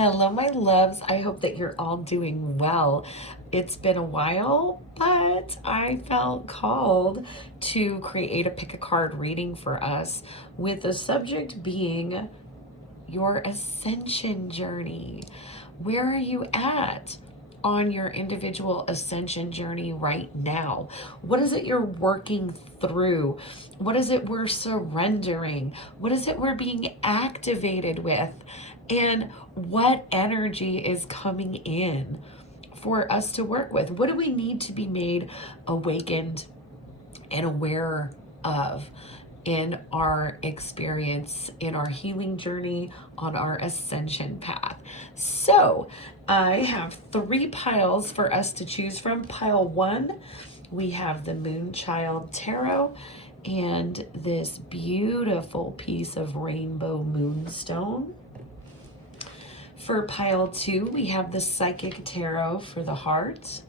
Hello, my loves. I hope that you're all doing well. It's been a while, but I felt called to create a pick a card reading for us with the subject being your ascension journey. Where are you at on your individual ascension journey right now? What is it you're working through? What is it we're surrendering? What is it we're being activated with? And what energy is coming in for us to work with? What do we need to be made awakened and aware of in our experience, in our healing journey, on our ascension path? So I have 3 piles for us to choose from. Pile 1, we have the Moonchild Tarot and this beautiful piece of rainbow moonstone. For pile 2, we have the Psychic Tarot for the heart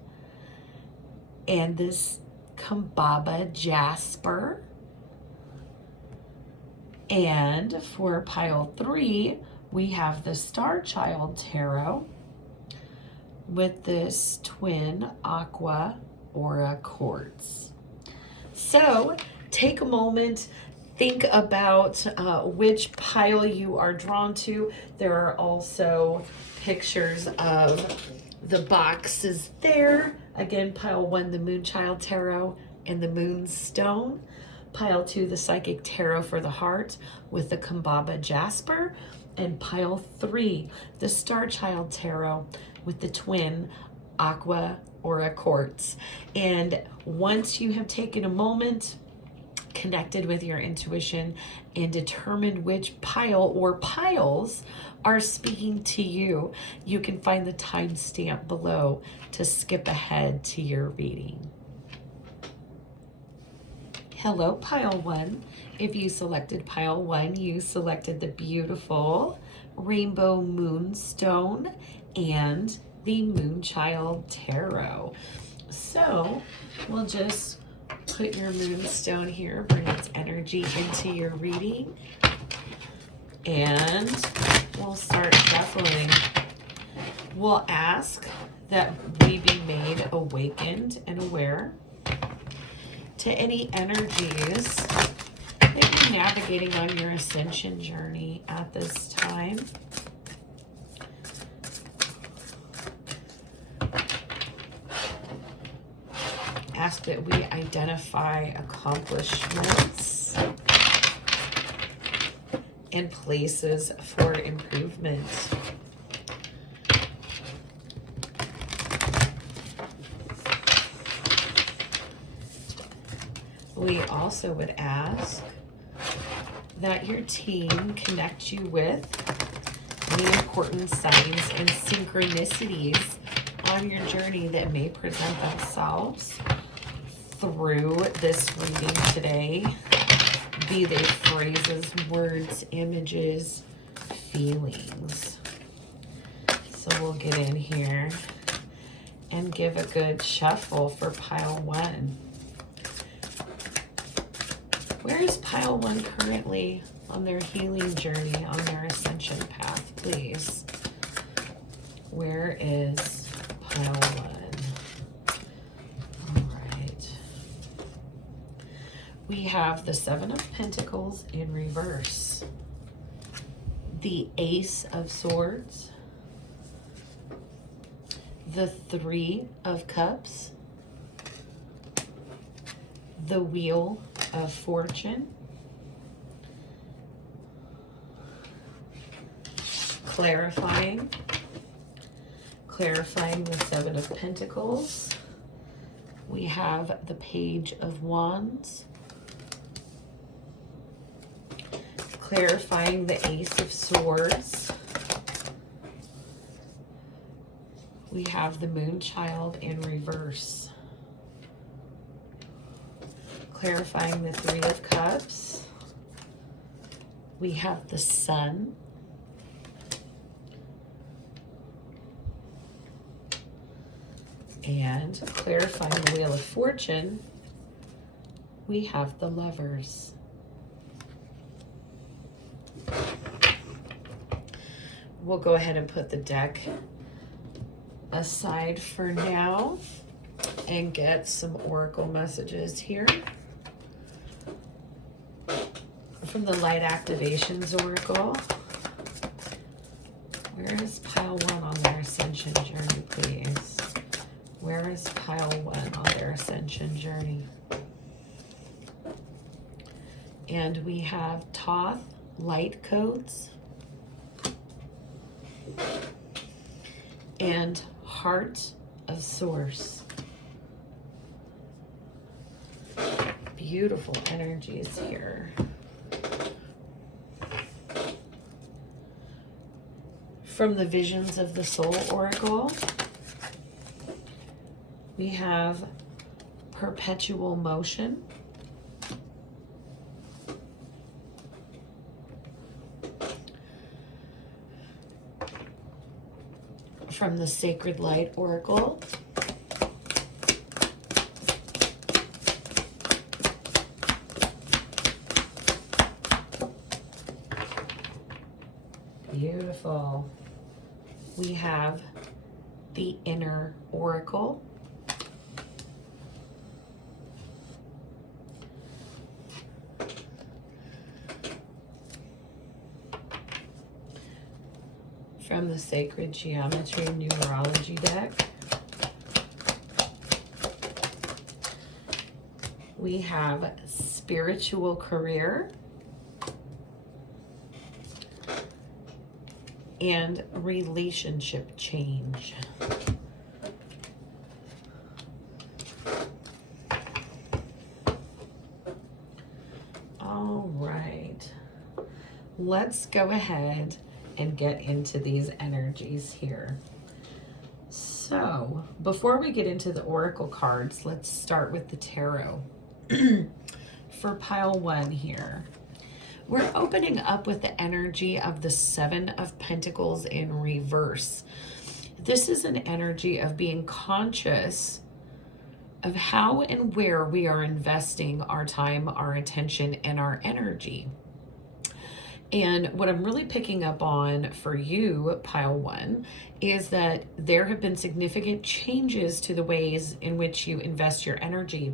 and this Kambaba Jasper. And for pile 3, we have the Starchild Tarot with this twin Aqua Aura Quartz. So take a moment, think about which pile you are drawn to. There are also pictures of the boxes there. Again, pile 1, the Moonchild Tarot and the Moonstone. Pile 2, the Psychic Tarot for the heart with the Kambaba Jasper. And pile 3, the Starchild Tarot with the twin Aqua Aura Quartz. And once you have taken a moment, connected with your intuition, and determined which pile or piles are speaking to you, you can find the timestamp below to skip ahead to your reading. Hello, pile 1. If you selected pile 1, you selected the beautiful rainbow moonstone and the Moonchild Tarot. So we'll just put your moonstone here, bring its energy into your reading, and we'll start shuffling. We'll ask that we be made awakened and aware to any energies that you're navigating on your ascension journey at this time. Ask that we identify accomplishments and places for improvement. We also would ask that your team connect you with any important signs and synchronicities on your journey that may present themselves through this reading today, be they phrases, words, images, feelings. So we'll get in here and give a good shuffle for pile 1. Where is pile 1 currently on their healing journey, on their ascension path, please? Where is pile 1? We have the 7 of Pentacles in reverse, the Ace of Swords, the 3 of Cups, the Wheel of Fortune, clarifying the 7 of Pentacles. We have the Page of Wands, clarifying the Ace of Swords. We have the Moonchild in reverse, clarifying the 3 of Cups. We have the Sun, and clarifying the Wheel of Fortune, we have the Lovers. we'll go ahead and put the deck aside for now and get some oracle messages here from the Light Activations Oracle. Where is pile 1 on their ascension journey, please? Where is pile 1 on their ascension journey? And we have Thoth, light codes, and Heart of Source. Beautiful energies here. From the Visions of the Soul Oracle, we have Perpetual Motion. From the Sacred Light Oracle, beautiful. We have the Inner Oracle. From the Sacred Geometry and Numerology deck, we have Spiritual Career and Relationship Change. All right, let's go ahead and get into these energies here. So before we get into the oracle cards, let's start with the tarot. For pile 1 here, we're opening up with the energy of the 7 of Pentacles in reverse. This is an energy of being conscious of how and where we are investing our time, our attention, and our energy. And what I'm really picking up on for you, pile 1, is that there have been significant changes to the ways in which you invest your energy.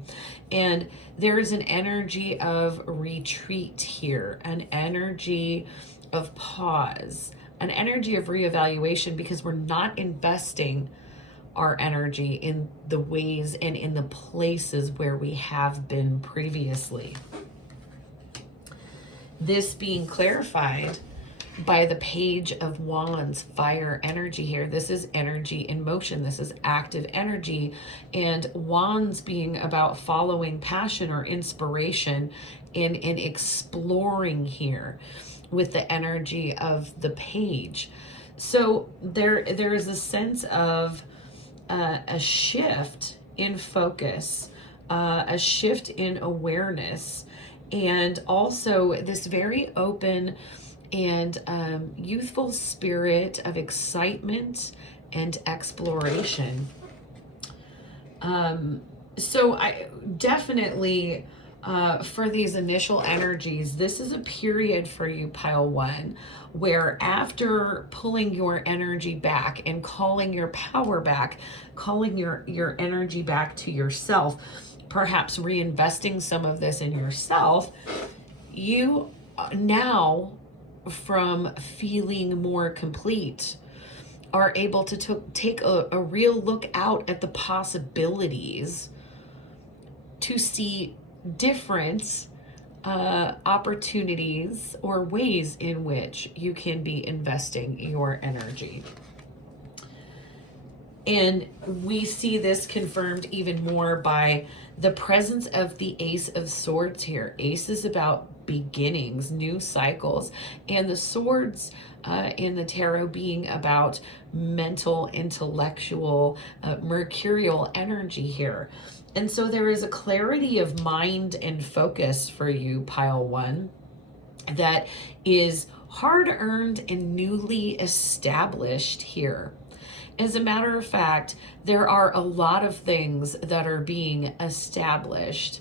And there is an energy of retreat here, an energy of pause, an energy of reevaluation, because we're not investing our energy in the ways and in the places where we have been previously. This being clarified by the Page of Wands, fire energy here. This is energy in motion. This is active energy. And Wands being about following passion or inspiration in exploring here with the energy of the Page. So there is a sense of a shift in focus, a shift in awareness, and also this very open and youthful spirit of excitement and exploration. So I definitely, for these initial energies, this is a period for you, pile 1, where after pulling your energy back and calling your power back, calling your energy back to yourself, perhaps reinvesting some of this in yourself, you now, from feeling more complete, are able to take a real look out at the possibilities to see different opportunities or ways in which you can be investing your energy. And we see this confirmed even more by the presence of the Ace of Swords here. Ace is about beginnings, new cycles, and the swords in the tarot being about mental, intellectual, mercurial energy here. And so there is a clarity of mind and focus for you, pile 1, that is hard-earned and newly established here. As a matter of fact, there are a lot of things that are being established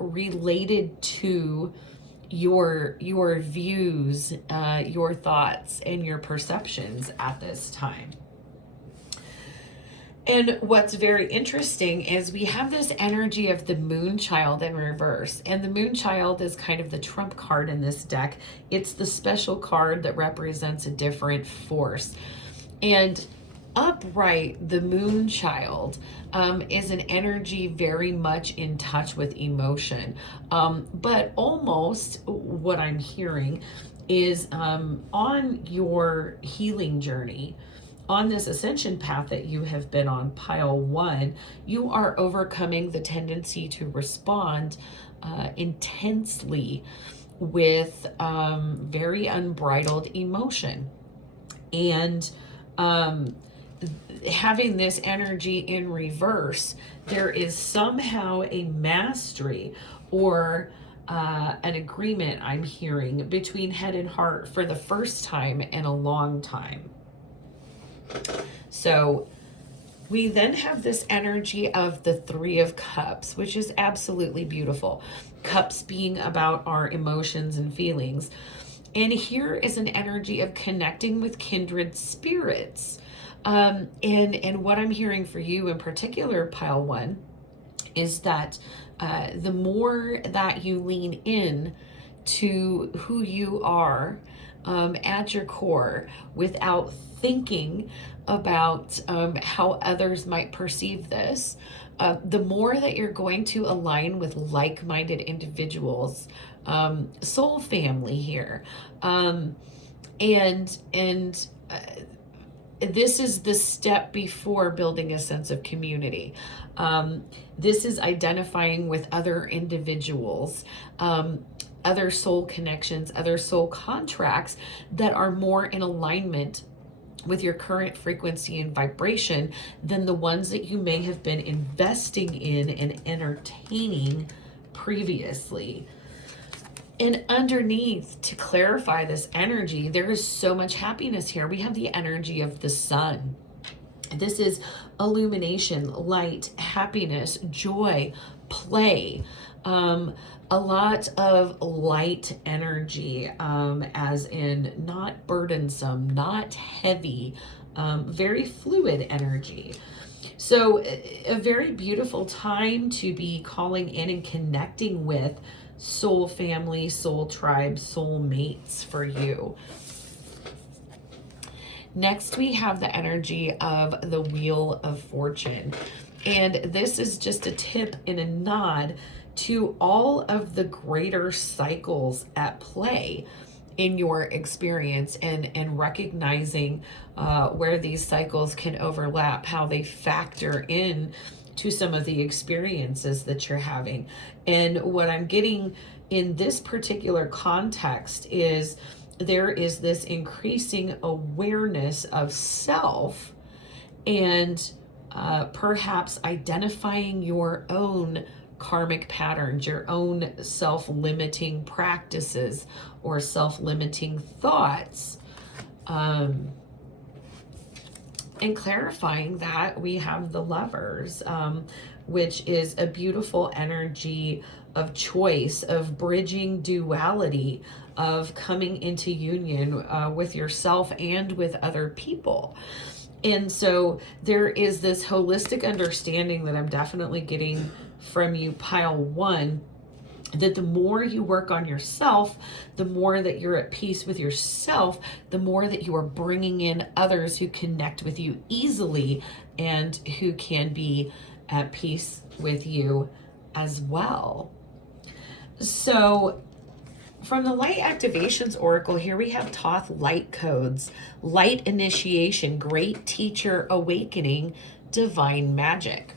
related to your views, your thoughts, and your perceptions at this time. And what's very interesting is we have this energy of the Moonchild in reverse. And the Moonchild is kind of the trump card in this deck. It's the special card that represents a different force. And upright, the Moonchild is an energy very much in touch with emotion. But almost what I'm hearing is on your healing journey, on this ascension path that you have been on, pile one, you are overcoming the tendency to respond intensely with very unbridled emotion. And having this energy in reverse, there is somehow a mastery or an agreement I'm hearing between head and heart for the first time in a long time. So we then have this energy of the Three of Cups, which is absolutely beautiful. Cups being about our emotions and feelings. And here is an energy of connecting with kindred spirits. And what I'm hearing for you in particular, pile one, is that the more that you lean in to who you are at your core without thinking about how others might perceive this, the more that you're going to align with like-minded individuals, soul family here. And this is the step before building a sense of community. This is identifying with other individuals, other soul connections, other soul contracts that are more in alignment with your current frequency and vibration than the ones that you may have been investing in and entertaining previously. And underneath, to clarify this energy, there is so much happiness here. We have the energy of the sun. This is illumination, light, happiness, joy, play. A lot of light energy, as in not burdensome, not heavy, very fluid energy. So a very beautiful time to be calling in and connecting with soul family, soul tribe, soul mates for you. Next, we have the energy of the Wheel of Fortune. And this is just a tip and a nod to all of the greater cycles at play in your experience, and recognizing where these cycles can overlap, how they factor in to some of the experiences that you're having. And what I'm getting in this particular context is there is this increasing awareness of self, and perhaps identifying your own karmic patterns, your own self-limiting practices or self-limiting thoughts, and clarifying that we have the Lovers, which is a beautiful energy of choice, of bridging duality, of coming into union with yourself and with other people. And so there is this holistic understanding that I'm definitely getting from you, pile one, that the more you work on yourself, the more that you're at peace with yourself, the more that you are bringing in others who connect with you easily and who can be at peace with you as well. So from the Light Activations Oracle, here we have Thoth Light Codes, Light Initiation, Great Teacher Awakening, Divine Magic.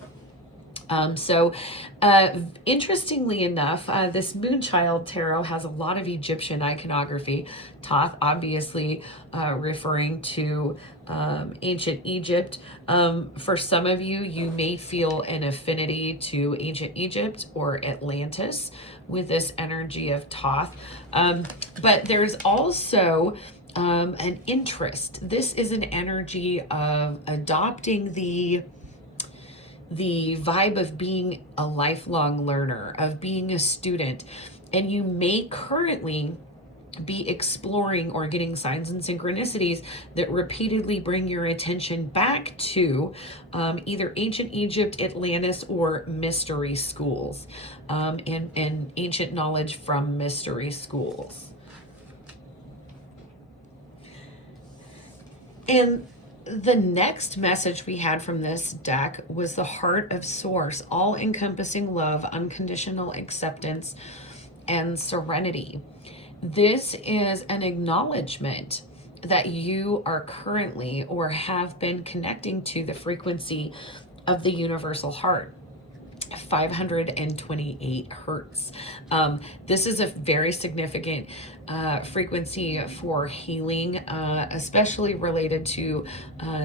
Interestingly enough, this Moonchild Tarot has a lot of Egyptian iconography. Thoth, obviously, referring to ancient Egypt. For some of you, you may feel an affinity to ancient Egypt or Atlantis with this energy of Thoth. But there's also an interest. This is an energy of adopting the vibe of being a lifelong learner, of being a student. And you may currently be exploring or getting signs and synchronicities that repeatedly bring your attention back to either ancient Egypt, Atlantis, or mystery schools, and ancient knowledge from mystery schools. And the next message we had from this deck was the Heart of Source, all-encompassing love, unconditional acceptance, and serenity. This is an acknowledgement that you are currently or have been connecting to the frequency of the universal heart. 528 hertz. This is a very significant frequency for healing, especially related to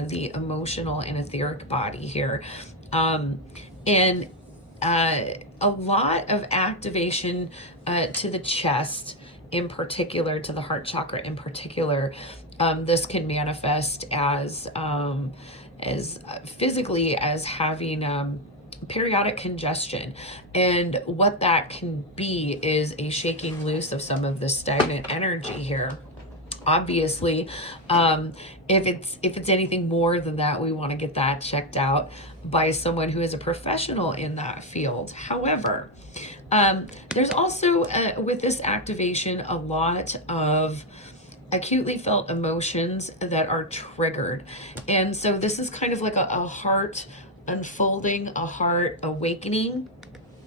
the emotional and etheric body here. And a lot of activation to the chest in particular, to the heart chakra in particular. This can manifest as physically as having periodic congestion, and what that can be is a shaking loose of some of the stagnant energy here. Obviously, if it's anything more than that, we want to get that checked out by someone who is a professional in that field. However, there's also with this activation a lot of acutely felt emotions that are triggered, and so this is kind of like a heart unfolding, a heart awakening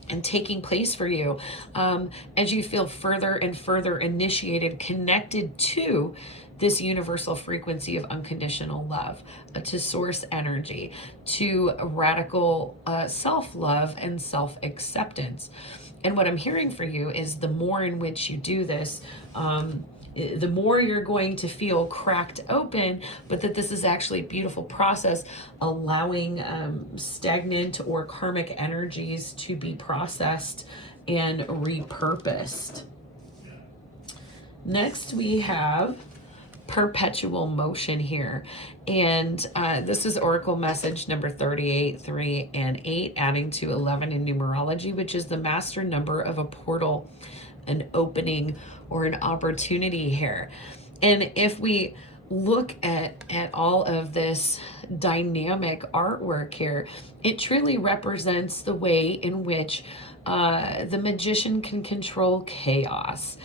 and taking place for you as you feel further and further initiated, connected to this universal frequency of unconditional love, to source energy, to radical self-love and self-acceptance. And what I'm hearing for you is the more in which you do this, the more you're going to feel cracked open, but that this is actually a beautiful process, allowing stagnant or karmic energies to be processed and repurposed. Next, we have perpetual motion here. And this is Oracle message number 38, 3, and 8, adding to 11 in numerology, which is the master number of a portal, an opening, or an opportunity here. And if we look at all of this dynamic artwork here, it truly represents the way in which the magician can control chaos.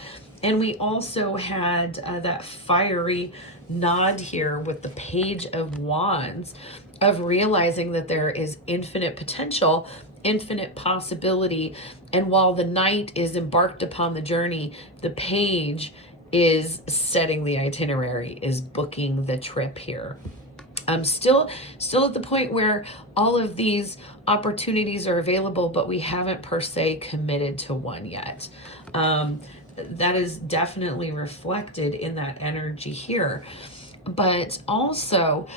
And we also had that fiery nod here with the Page of Wands, of realizing that there is infinite potential, infinite possibility. And while the knight is embarked upon the journey, the page is setting the itinerary, is booking the trip here. Still at the point where all of these opportunities are available, but we haven't per se committed to one yet. That is definitely reflected in that energy here. But also,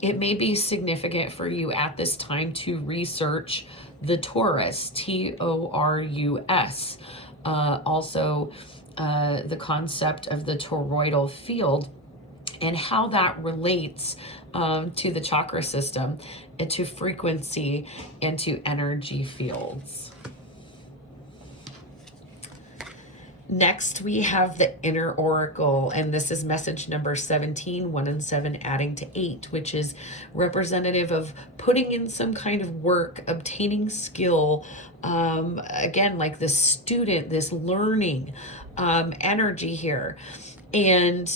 it may be significant for you at this time to research the Taurus, Taurus. Also, the concept of the toroidal field and how that relates to the chakra system, and to frequency, and to energy fields. Next, we have the Inner Oracle, and this is message number 17, 1 and 7, adding to 8, which is representative of putting in some kind of work, obtaining skill, again, like this student, this learning energy here. And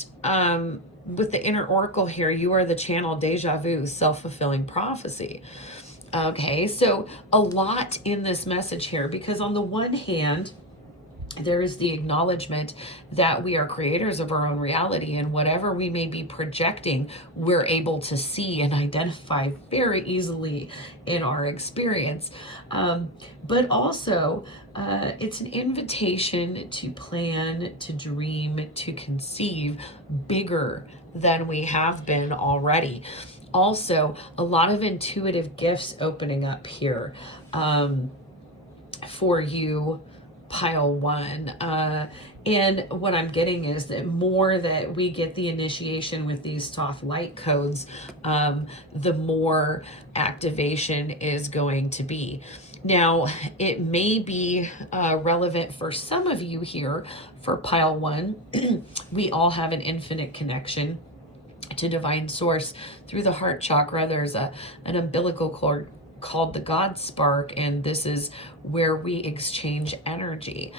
with the Inner Oracle here, you are the channel, deja vu, self-fulfilling prophecy. Okay, so a lot in this message here, because on the one hand, there is the acknowledgement that we are creators of our own reality, and whatever we may be projecting, we're able to see and identify very easily in our experience. But also, it's an invitation to plan, to dream, to conceive bigger than we have been already. Also, a lot of intuitive gifts opening up here for you pile one. And what I'm getting is that more that we get the initiation with these soft light codes, the more activation is going to be. Now, it may be relevant for some of you here for pile one. We all have an infinite connection to divine source through the heart chakra. There's an umbilical cord called the God spark, and this is where we exchange energy.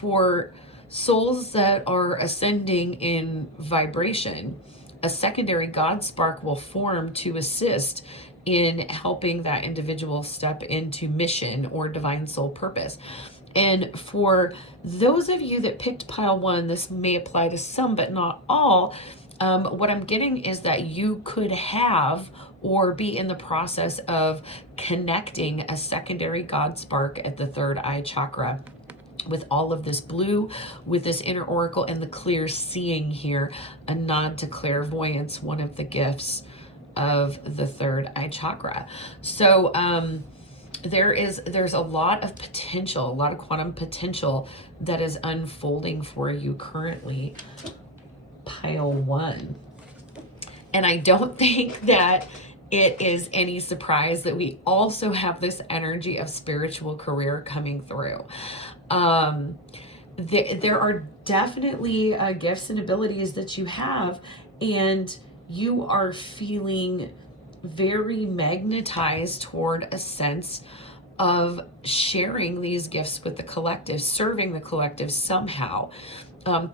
For souls that are ascending in vibration, a secondary God spark will form to assist in helping that individual step into mission or divine soul purpose. And for those of you that picked pile one, this may apply to some but not all. What I'm getting is that you could have or be in the process of connecting a secondary God spark at the third eye chakra with all of this blue, with this inner oracle and the clear seeing here, a nod to clairvoyance, one of the gifts of the third eye chakra. So there's a lot of potential, a lot of quantum potential that is unfolding for you currently, pile one. And I don't think that it is any surprise that we also have this energy of spiritual career coming through. There are definitely gifts and abilities that you have, and you are feeling very magnetized toward a sense of sharing these gifts with the collective, serving the collective somehow,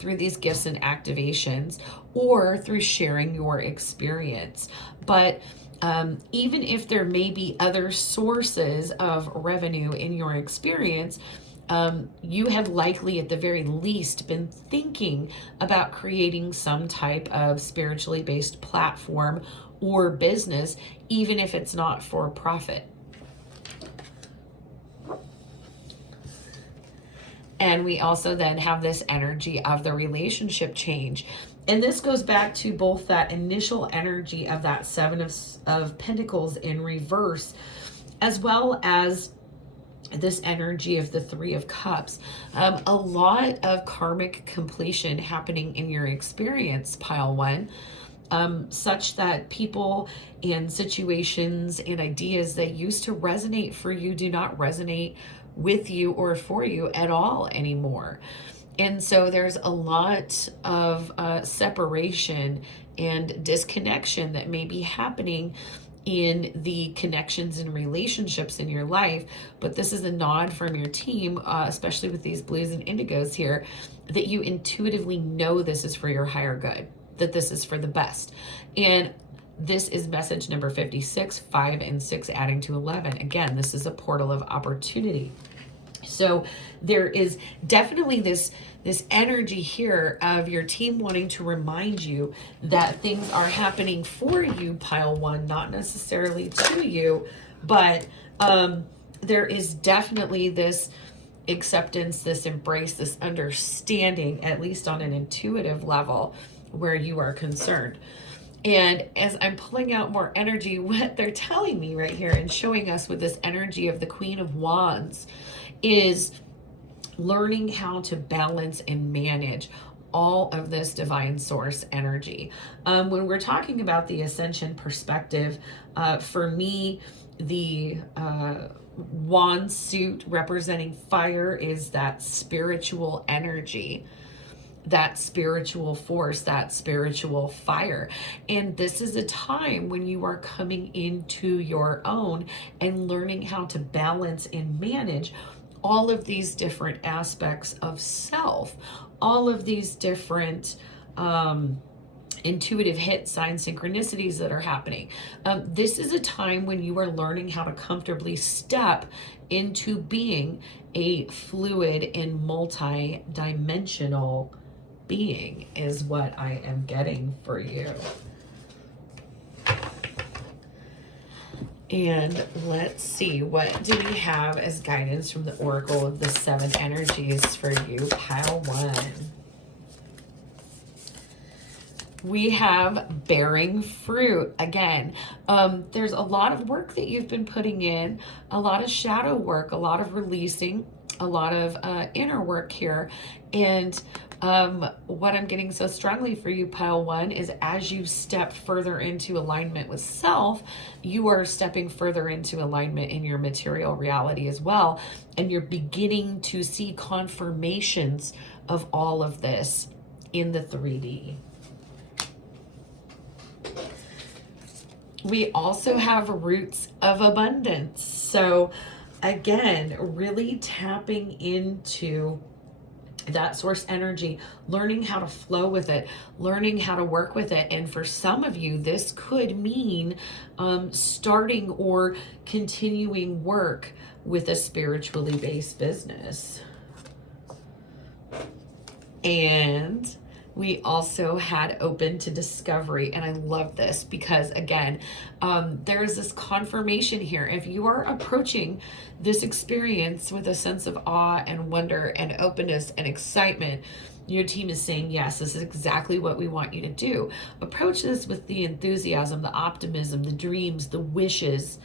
through these gifts and activations, or through sharing your experience. But even if there may be other sources of revenue in your experience, you have likely at the very least been thinking about creating some type of spiritually based platform or business, even if it's not for profit. And we also then have this energy of the relationship change. And this goes back to both that initial energy of that Seven of Pentacles in reverse, as well as this energy of the Three of Cups. A lot of karmic completion happening in your experience, pile one, such that people and situations and ideas that used to resonate for you do not resonate with you or for you at all anymore. And so there's a lot of separation and disconnection that may be happening in the connections and relationships in your life. But this is a nod from your team, especially with these blues and indigos here, that you intuitively know this is for your higher good, that this is for the best. And this is message number 56, 5 and 6 adding to 11. Again, this is a portal of opportunity. So there is definitely this energy here of your team wanting to remind you that things are happening for you, pile one, not necessarily to you, but there is definitely this acceptance, this embrace, this understanding, at least on an intuitive level, where you are concerned. And as I'm pulling out more energy, what they're telling me right here and showing us with this energy of the Queen of Wands is learning how to balance and manage all of this divine source energy. When we're talking about the Ascension perspective, for me, the wand suit representing fire is that spiritual energy, that spiritual force, that spiritual fire. And this is a time when you are coming into your own and learning how to balance and manage all of these different aspects of self, all of these different intuitive hit sign synchronicities that are happening. This is a time when you are learning how to comfortably step into being a fluid and multi-dimensional being, is what I am getting for you. And let's see, what do we have as guidance from the Oracle of the Seven Energies for you, pile one? We have bearing fruit. Again, there's a lot of work that you've been putting in, a lot of shadow work, a lot of releasing, a lot of inner work here. And what I'm getting so strongly for you, pile 1, is as you step further into alignment with self, you are stepping further into alignment in your material reality as well. And you're beginning to see confirmations of all of this in the 3D. We also have roots of abundance. So again, really tapping into that source energy, learning how to flow with it, learning how to work with it. And for some of you, this could mean starting or continuing work with a spiritually based business. And we also had open to discovery. And I love this because, again, there is this confirmation here. If you are approaching this experience with a sense of awe and wonder and openness and excitement, your team is saying, yes, this is exactly what we want you to do. Approach this with the enthusiasm, the optimism, the dreams, the wishes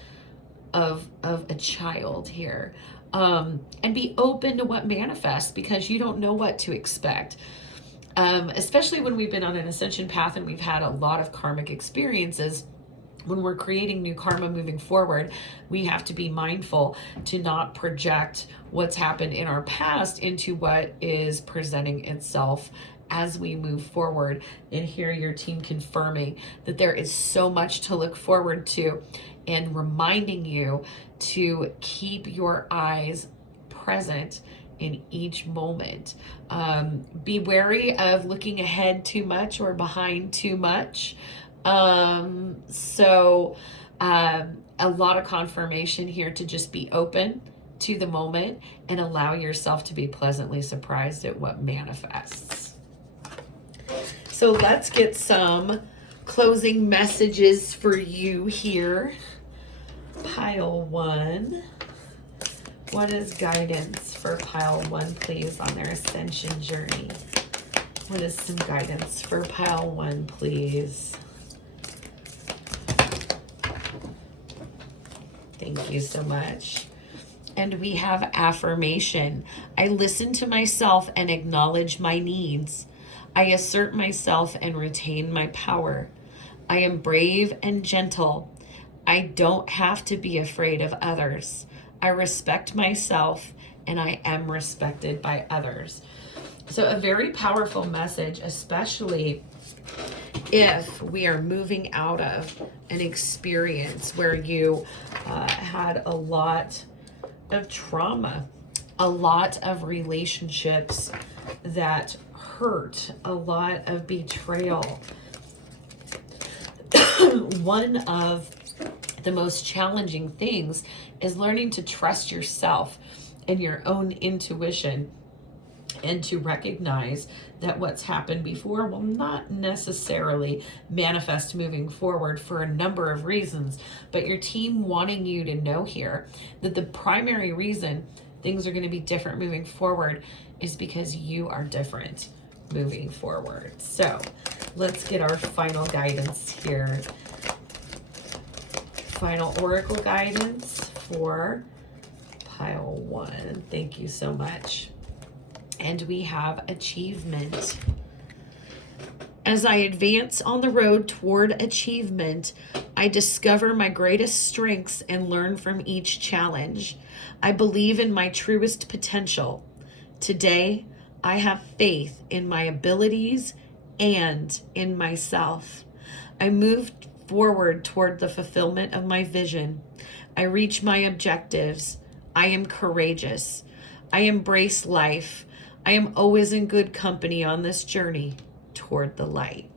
of a child here. And be open to what manifests, because you don't know what to expect. Especially when we've been on an ascension path and we've had a lot of karmic experiences. When we're creating new karma moving forward, we have to be mindful to not project what's happened in our past into what is presenting itself as we move forward. And here your team confirming that there is so much to look forward to, and reminding you to keep your eyes present in each moment. Be wary of looking ahead too much or behind too much. So a lot of confirmation here to just be open to the moment and allow yourself to be pleasantly surprised at what manifests. So let's get some closing messages for you here. Pile 1. What is guidance for pile 1, please, on their ascension journey? What is some guidance for pile 1, please? Thank you so much. And we have affirmation. I listen to myself and acknowledge my needs. I assert myself and retain my power. I am brave and gentle. I don't have to be afraid of others. I respect myself and I am respected by others. So a very powerful message, especially if we are moving out of an experience where you had a lot of trauma, a lot of relationships that hurt, a lot of betrayal. One of the most challenging things is learning to trust yourself and your own intuition, and to recognize that what's happened before will not necessarily manifest moving forward for a number of reasons. But your team wanting you to know here that the primary reason things are going to be different moving forward is because you are different moving forward. So let's get our final guidance here. Final oracle guidance for pile 1. Thank you so much. And we have achievement. As I advance on the road toward achievement, I discover my greatest strengths and learn from each challenge. I believe in my truest potential. Today, I have faith in my abilities and in myself. I move forward toward the fulfillment of my vision. I reach my objectives. I am courageous. I embrace life. I am always in good company on this journey toward the light.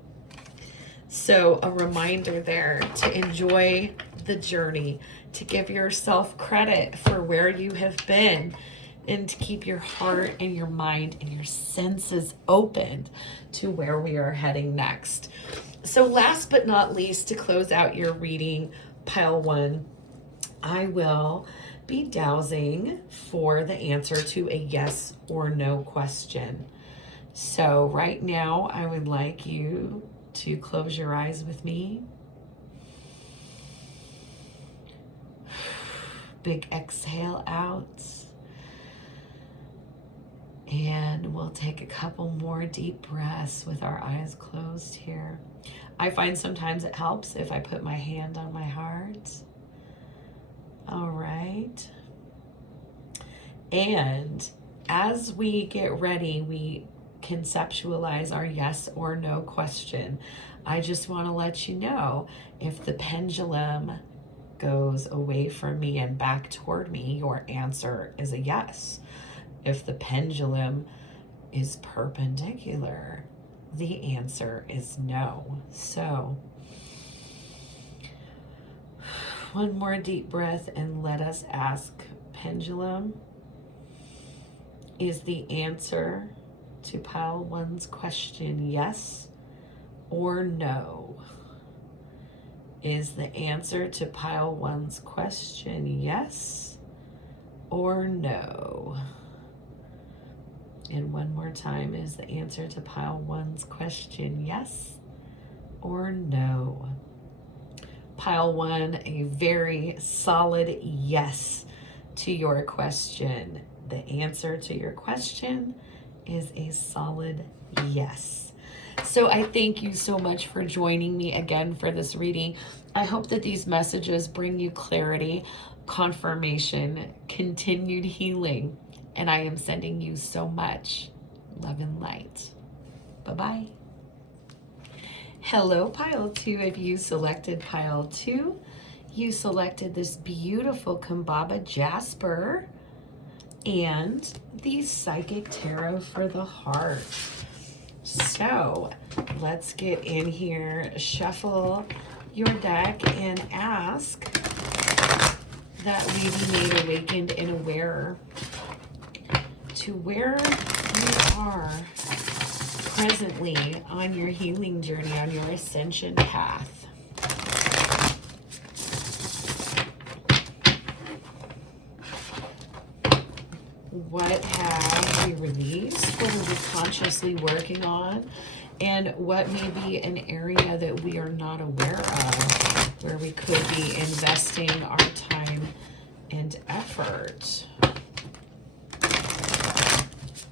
So a reminder there to enjoy the journey, to give yourself credit for where you have been, and to keep your heart and your mind and your senses open to where we are heading next. So last but not least, to close out your reading, pile 1, I will be dowsing for the answer to a yes or no question. So right now, I would like you to close your eyes with me. Big exhale out. And we'll take a couple more deep breaths with our eyes closed here. I find sometimes it helps if I put my hand on my heart. All right. And as we get ready, we conceptualize our yes or no question. I just want to let you know, if the pendulum goes away from me and back toward me, your answer is a yes. If the pendulum is perpendicular, the answer is no. So, one more deep breath and let us ask, pendulum, is the answer to pile one's question yes or no? Is the answer to pile one's question yes or no? And one more time, is the answer to pile one's question yes or no? Pile one, a very solid yes to your question. The answer to your question is a solid yes. So I thank you so much for joining me again for this reading. I hope that these messages bring you clarity, confirmation, continued healing, and I am sending you so much love and light. Bye-bye. Hello, pile 2. If you selected pile 2, you selected this beautiful Kambaba Jasper and the Psychic Tarot for the Heart. So let's get in here, shuffle your deck, and ask that we be made awakened and aware to where you are presently on your healing journey, on your ascension path. What have we released? What are we consciously working on? And what may be an area that we are not aware of, where we could be investing our time and effort?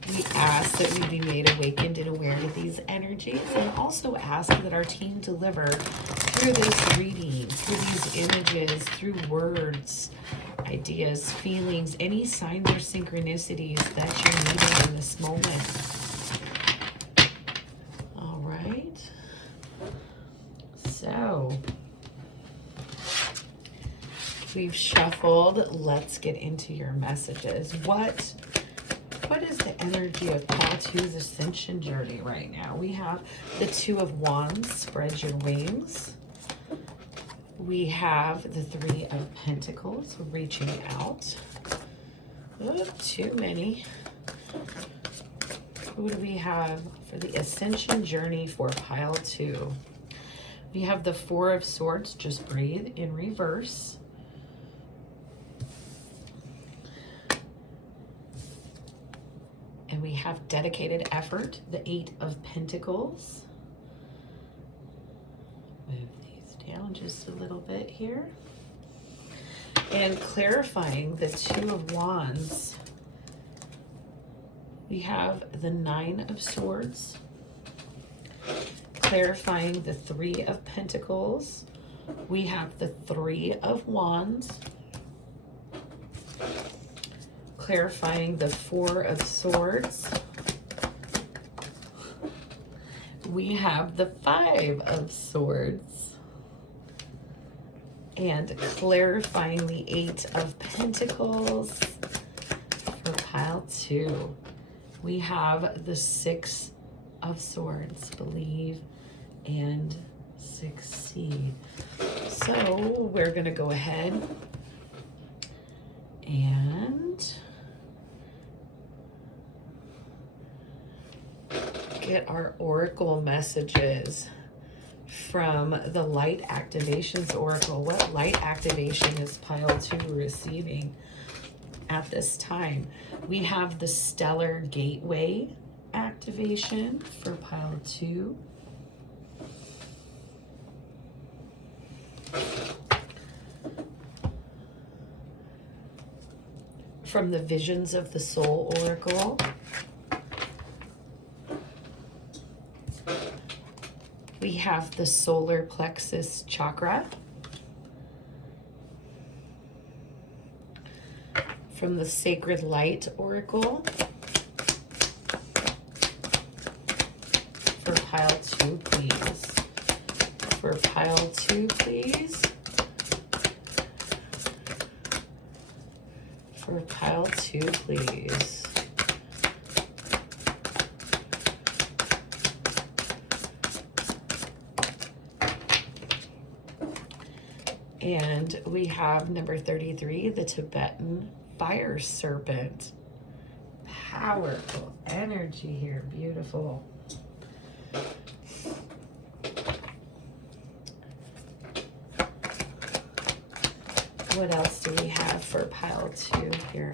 We ask that we be made awakened and aware of these energies, and also ask that our team deliver through this reading, through these images, through words, ideas, feelings, any signs or synchronicities that you're needing in this moment. All right. So we've shuffled. Let's get into your messages. What is the energy of Pile 2's Ascension journey right now? We have the Two of Wands, spread your wings. We have the Three of Pentacles, reaching out. Oh, too many. Who do we have for the Ascension journey for Pile 2? We have the Four of Swords, just breathe, in reverse. And we have dedicated effort, the Eight of Pentacles. Move these down just a little bit here. And clarifying the Two of Wands, we have the Nine of Swords. Clarifying the Three of Pentacles, we have the Three of Wands. Clarifying the Four of Swords, we have the Five of Swords. And clarifying the Eight of Pentacles for Pile 2, we have the Six of Swords, believe and succeed. So we're going to go ahead and get our oracle messages from the Light Activations Oracle. What light activation is Pile 2 receiving at this time? We have the Stellar Gateway activation for Pile 2. From the Visions of the Soul Oracle, We have the solar plexus chakra. From the Sacred Light Oracle. For pile 2, please. For pile 2, please. For pile 2, please. And we have number 33, the Tibetan Fire Serpent. Powerful energy here. Beautiful. What else do we have for pile 2 here?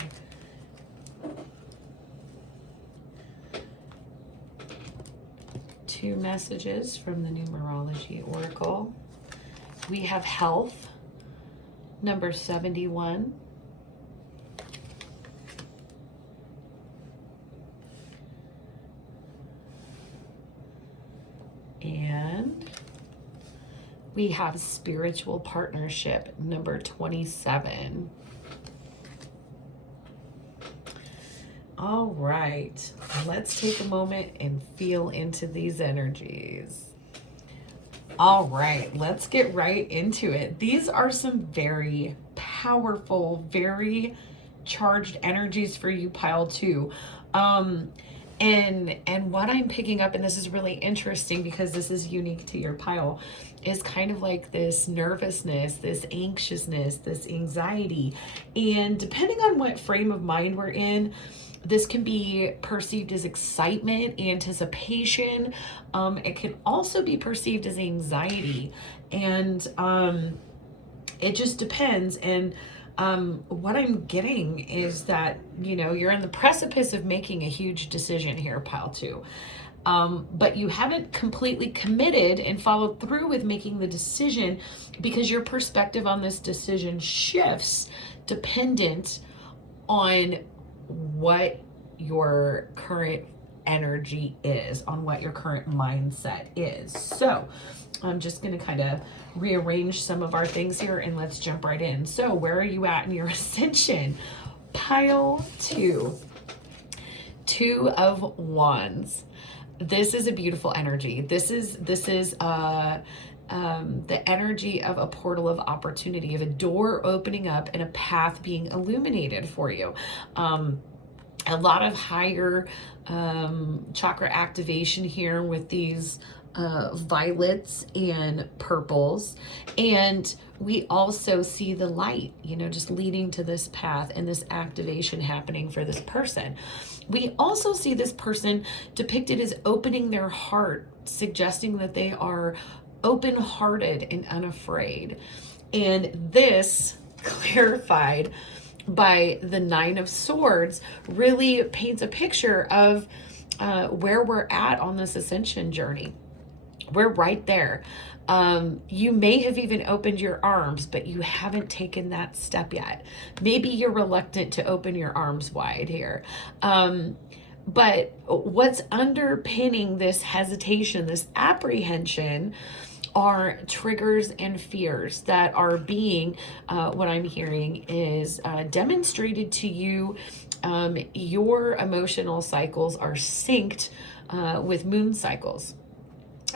Two messages from the Numerology Oracle. We have health, number 71. And we have spiritual partnership, number 27. All right, let's take a moment and feel into these energies. All right, let's get right into it. These are some very powerful, very charged energies for you, pile 2. And what I'm picking up, and this is really interesting because this is unique to your pile, is kind of like this nervousness, this anxiousness, this anxiety. And depending on what frame of mind we're in, this can be perceived as excitement, anticipation. It can also be perceived as anxiety. And it just depends. And what I'm getting is that, you know, you're on the precipice of making a huge decision here, pile 2. But you haven't completely committed and followed through with making the decision because your perspective on this decision shifts dependent on what your current energy is, on what your current mindset is. So I'm just going to kind of rearrange some of our things here and let's jump right in. So where are you at in your ascension? Pile 2. 2 of Wands. This is a beautiful energy. This is the energy of a portal of opportunity, of a door opening up and a path being illuminated for you. A lot of higher chakra activation here with these violets and purples. And we also see the light, you know, just leading to this path and this activation happening for this person. We also see this person depicted as opening their heart, suggesting that they are open-hearted and unafraid. And this, clarified by the 9 of Swords, really paints a picture of where we're at on this ascension journey. We're right there. You may have even opened your arms, but you haven't taken that step yet. Maybe you're reluctant to open your arms wide here. But what's underpinning this hesitation, this apprehension, are triggers and fears that are being, what I'm hearing is demonstrated to you. Your emotional cycles are synced with moon cycles.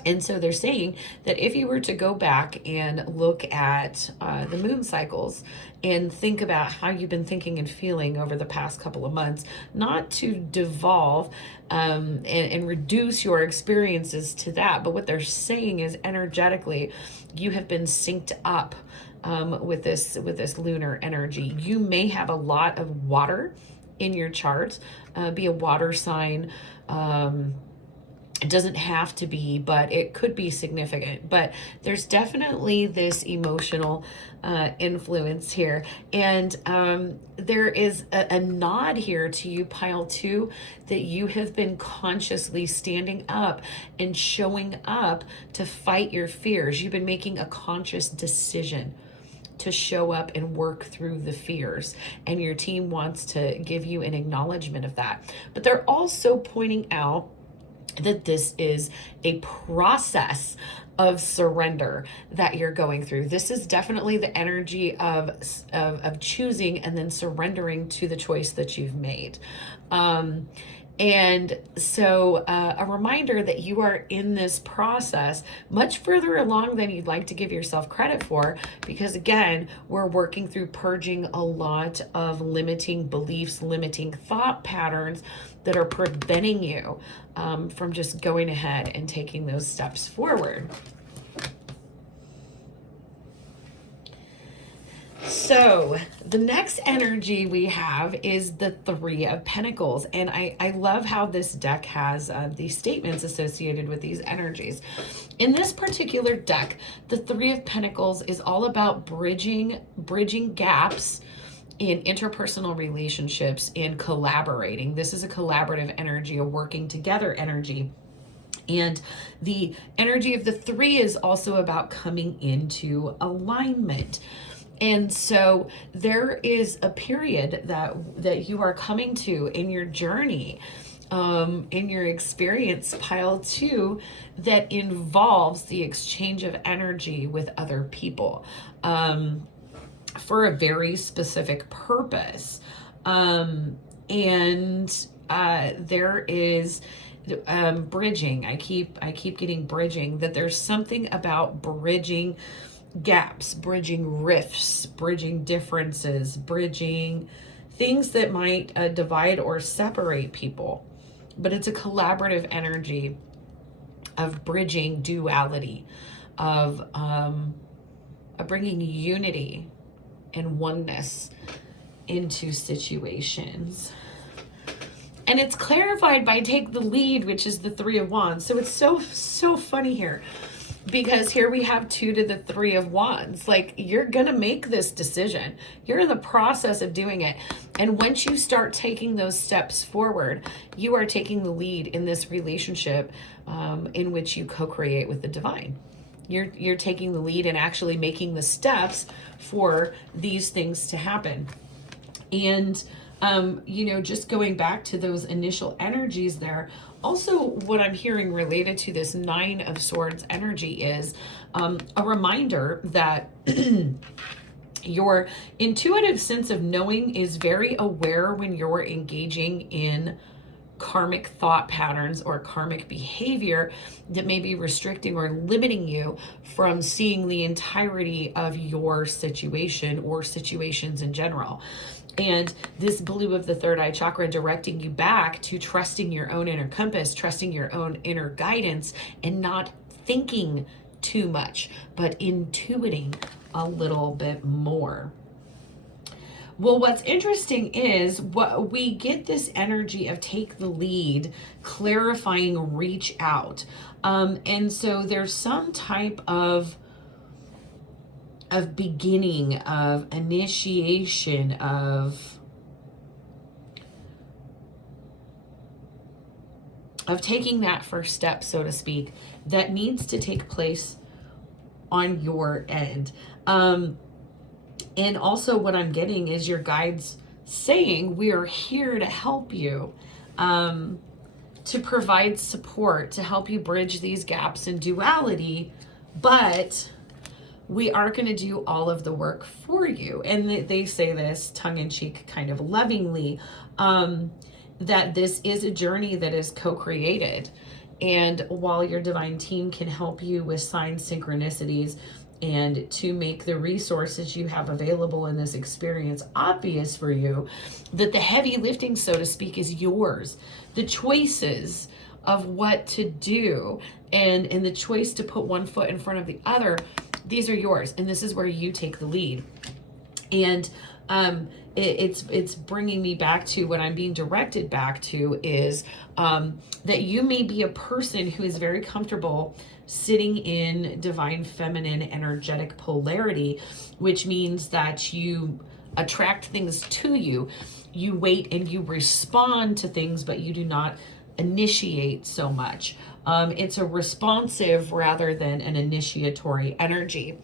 And so they're saying that if you were to go back and look at the moon cycles and think about how you've been thinking and feeling over the past couple of months, not to devolve and reduce your experiences to that, but what they're saying is energetically, you have been synced up with this lunar energy. You may have a lot of water in your chart, be a water sign. It doesn't have to be, but it could be significant. But there's definitely this emotional influence here. And there is a nod here to you, pile 2, that you have been consciously standing up and showing up to fight your fears. You've been making a conscious decision to show up and work through the fears. And your team wants to give you an acknowledgement of that. But they're also pointing out that this is a process of surrender that you're going through. This is definitely the energy of choosing and then surrendering to the choice that you've made. And so a reminder that you are in this process much further along than you'd like to give yourself credit for, because again, we're working through purging a lot of limiting beliefs, limiting thought patterns that are preventing you from just going ahead and taking those steps forward. So the next energy we have is the Three of Pentacles. And I love how this deck has these statements associated with these energies. In this particular deck, the Three of Pentacles is all about bridging gaps in interpersonal relationships and collaborating. This is a collaborative energy, a working together energy. And the energy of the three is also about coming into alignment. And so there is a period that you are coming to in your journey, in your experience, pile 2, that involves the exchange of energy with other people for a very specific purpose. There is bridging. I keep getting bridging, that there's something about bridging gaps, bridging rifts, bridging differences, bridging things that might divide or separate people. But it's a collaborative energy of bridging duality, of bringing unity and oneness into situations. And it's clarified by take the lead, which is the Three of Wands. So it's so funny here, because here we have 2 to the 3 of Wands. Like, you're gonna make this decision. You're in the process of doing it. And once you start taking those steps forward, you are taking the lead in this relationship in which you co-create with the divine. You're taking the lead and actually making the steps for these things to happen. And just going back to those initial energies there, also what I'm hearing related to this 9 of Swords energy is a reminder that your intuitive sense of knowing is very aware when you're engaging in karmic thought patterns or karmic behavior that may be restricting or limiting you from seeing the entirety of your situation or situations in general. And this blue of the third eye chakra directing you back to trusting your own inner compass, trusting your own inner guidance, and not thinking too much, but intuiting a little bit more. Well, what's interesting is what we get this energy of take the lead, clarifying, reach out. And so there's some type of beginning, of initiation, of taking that first step, so to speak, that needs to take place on your end. And also what I'm getting is your guides saying, we are here to help you, to provide support, to help you bridge these gaps in duality, but we are going to do all of the work for you. And they say this tongue-in-cheek, kind of lovingly, that this is a journey that is co-created. And while your divine team can help you with signs, synchronicities, and to make the resources you have available in this experience obvious for you, that the heavy lifting, so to speak, is yours. The choices of what to do and the choice to put one foot in front of the other, these are yours. And this is where you take the lead. And it's bringing me back to what I'm being directed back to is that you may be a person who is very comfortable sitting in divine feminine energetic polarity, which means that you attract things to you. You wait and you respond to things, but you do not initiate so much. It's a responsive rather than an initiatory energy.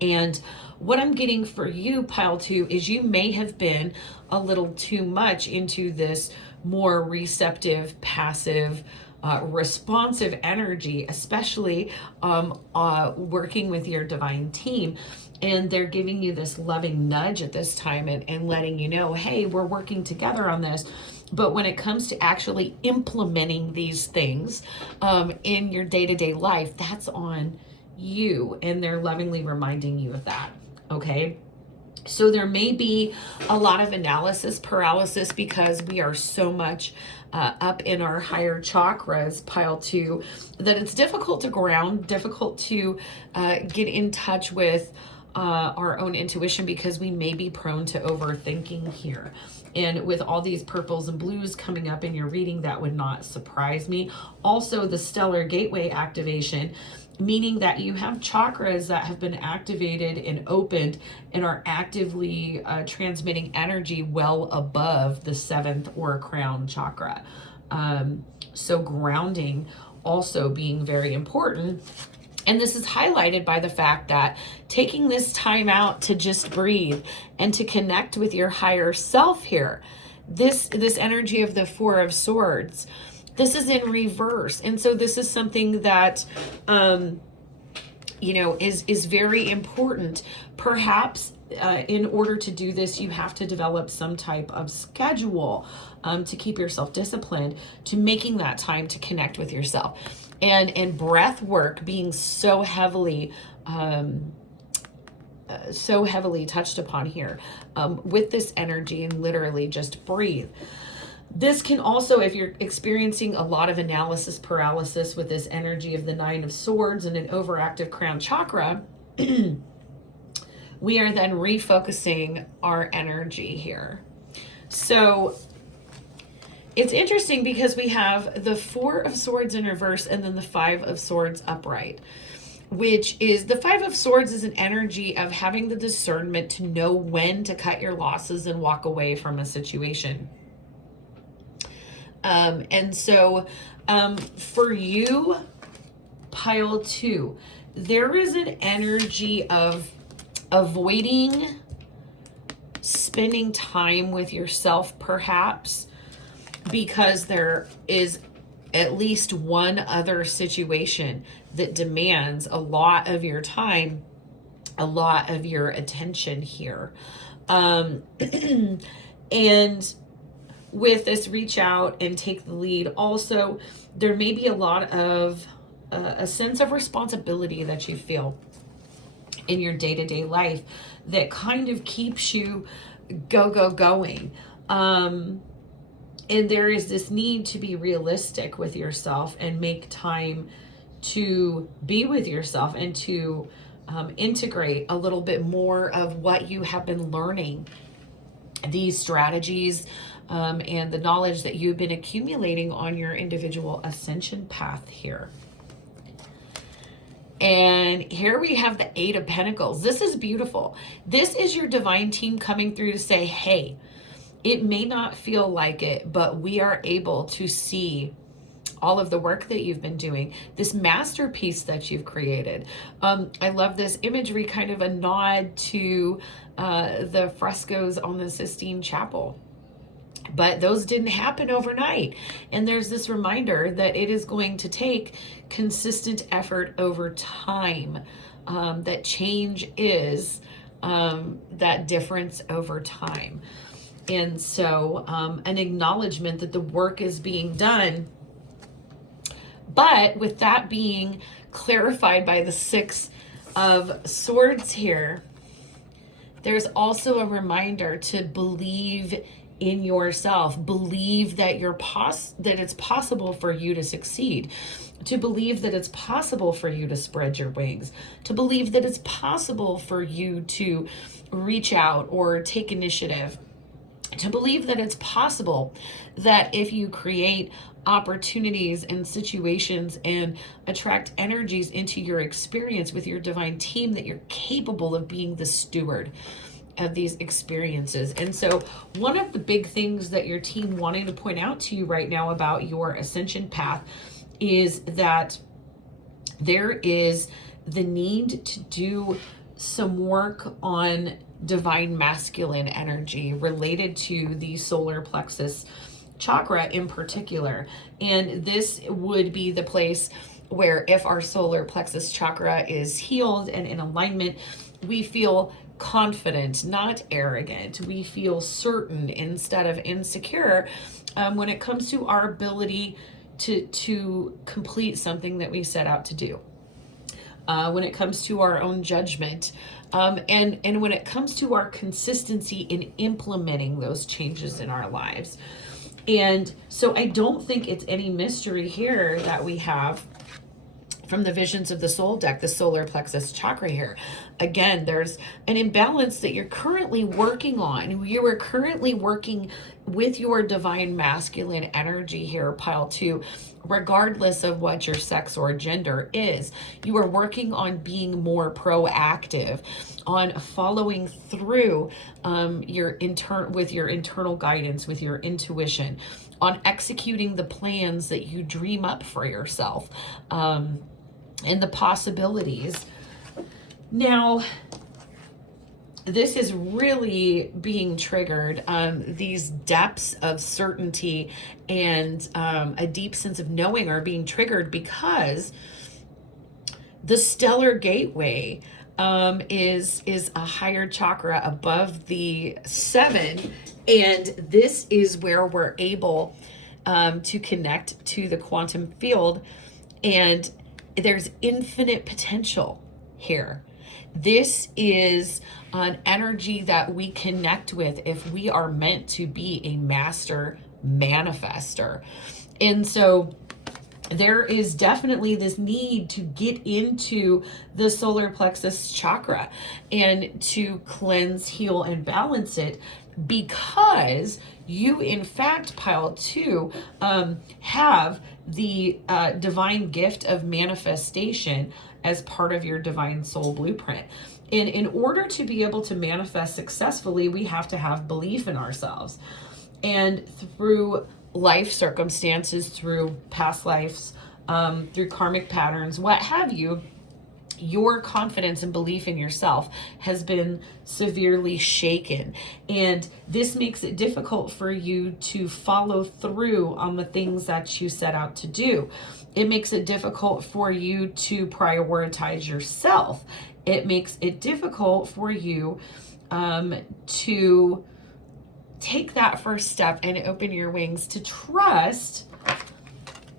And what I'm getting for you, pile 2, is you may have been a little too much into this more receptive, passive, responsive energy, especially working with your divine team. And they're giving you this loving nudge at this time and letting you know, hey, we're working together on this. But when it comes to actually implementing these things in your day-to-day life, that's on you. And they're lovingly reminding you of that. Okay. So there may be a lot of analysis paralysis because we are so much up in our higher chakras, pile 2, that it's difficult to ground, difficult to get in touch with our own intuition, because we may be prone to overthinking here. And with all these purples and blues coming up in your reading, that would not surprise me. Also, the stellar gateway activation, meaning that you have chakras that have been activated and opened and are actively transmitting energy well above the 7th or crown chakra. So grounding also being very important. And this is highlighted by the fact that taking this time out to just breathe and to connect with your higher self here, this energy of the 4 of Swords, this is in reverse. And so this is something that, is very important. Perhaps in order to do this, you have to develop some type of schedule to keep yourself disciplined, to making that time to connect with yourself. And breath work being so heavily touched upon here with this energy, and literally just breathe. This can also, if you're experiencing a lot of analysis paralysis with this energy of the 9 of Swords and an overactive crown chakra, we are then refocusing our energy here. So it's interesting because we have the 4 of Swords in reverse and then the 5 of Swords upright, which is, the 5 of Swords is an energy of having the discernment to know when to cut your losses and walk away from a situation. And so for you, pile 2, there is an energy of avoiding spending time with yourself, perhaps, because there is at least one other situation that demands a lot of your time, a lot of your attention here. And with this reach out and take the lead, also, there may be a lot of a sense of responsibility that you feel in your day-to-day life that kind of keeps you going. And there is this need to be realistic with yourself and make time to be with yourself and to integrate a little bit more of what you have been learning, these strategies, and the knowledge that you've been accumulating on your individual ascension path here. And here we have the 8 of Pentacles. This is beautiful. This is your divine team coming through to say, hey, it may not feel like it, but we are able to see all of the work that you've been doing, this masterpiece that you've created. I love this imagery, kind of a nod to the frescoes on the Sistine Chapel. But those didn't happen overnight. And there's this reminder that it is going to take consistent effort over time. That change is that difference over time. And so an acknowledgement that the work is being done. But with that being clarified by the 6 of Swords here, there's also a reminder to believe in yourself, believe that that it's possible for you to succeed, to believe that it's possible for you to spread your wings, to believe that it's possible for you to reach out or take initiative, to believe that it's possible that if you create opportunities and situations and attract energies into your experience with your divine team, that you're capable of being the steward of these experiences. And so one of the big things that your team wanting to point out to you right now about your ascension path is that there is the need to do some work on divine masculine energy related to the solar plexus chakra in particular. And this would be the place where if our solar plexus chakra is healed and in alignment, we feel confident, not arrogant. We feel certain instead of insecure when it comes to our ability to complete something that we set out to do. When it comes to our own judgment, and when it comes to our consistency in implementing those changes in our lives. And so I don't think it's any mystery here that we have from the Visions of the Soul deck, the solar plexus chakra here. Again, there's an imbalance that you're currently working on. You are currently working with your divine masculine energy here, pile 2, regardless of what your sex or gender is. You are working on being more proactive, on following through with your internal guidance, with your intuition, on executing the plans that you dream up for yourself. And the possibilities. Now, this is really being triggered. These depths of certainty and a deep sense of knowing are being triggered because the stellar gateway is a higher chakra above the 7, and this is where we're able to connect to the quantum field, and there's infinite potential here. This is an energy that we connect with if we are meant to be a master manifester. And so there is definitely this need to get into the solar plexus chakra and to cleanse, heal, and balance it, because you, in fact, pile 2, have the divine gift of manifestation as part of your divine soul blueprint. And in order to be able to manifest successfully, we have to have belief in ourselves. And through life circumstances, through past lives, through karmic patterns, what have you, your confidence and belief in yourself has been severely shaken. And this makes it difficult for you to follow through on the things that you set out to do. It makes it difficult for you to prioritize yourself. It makes it difficult for you to take that first step and open your wings to trust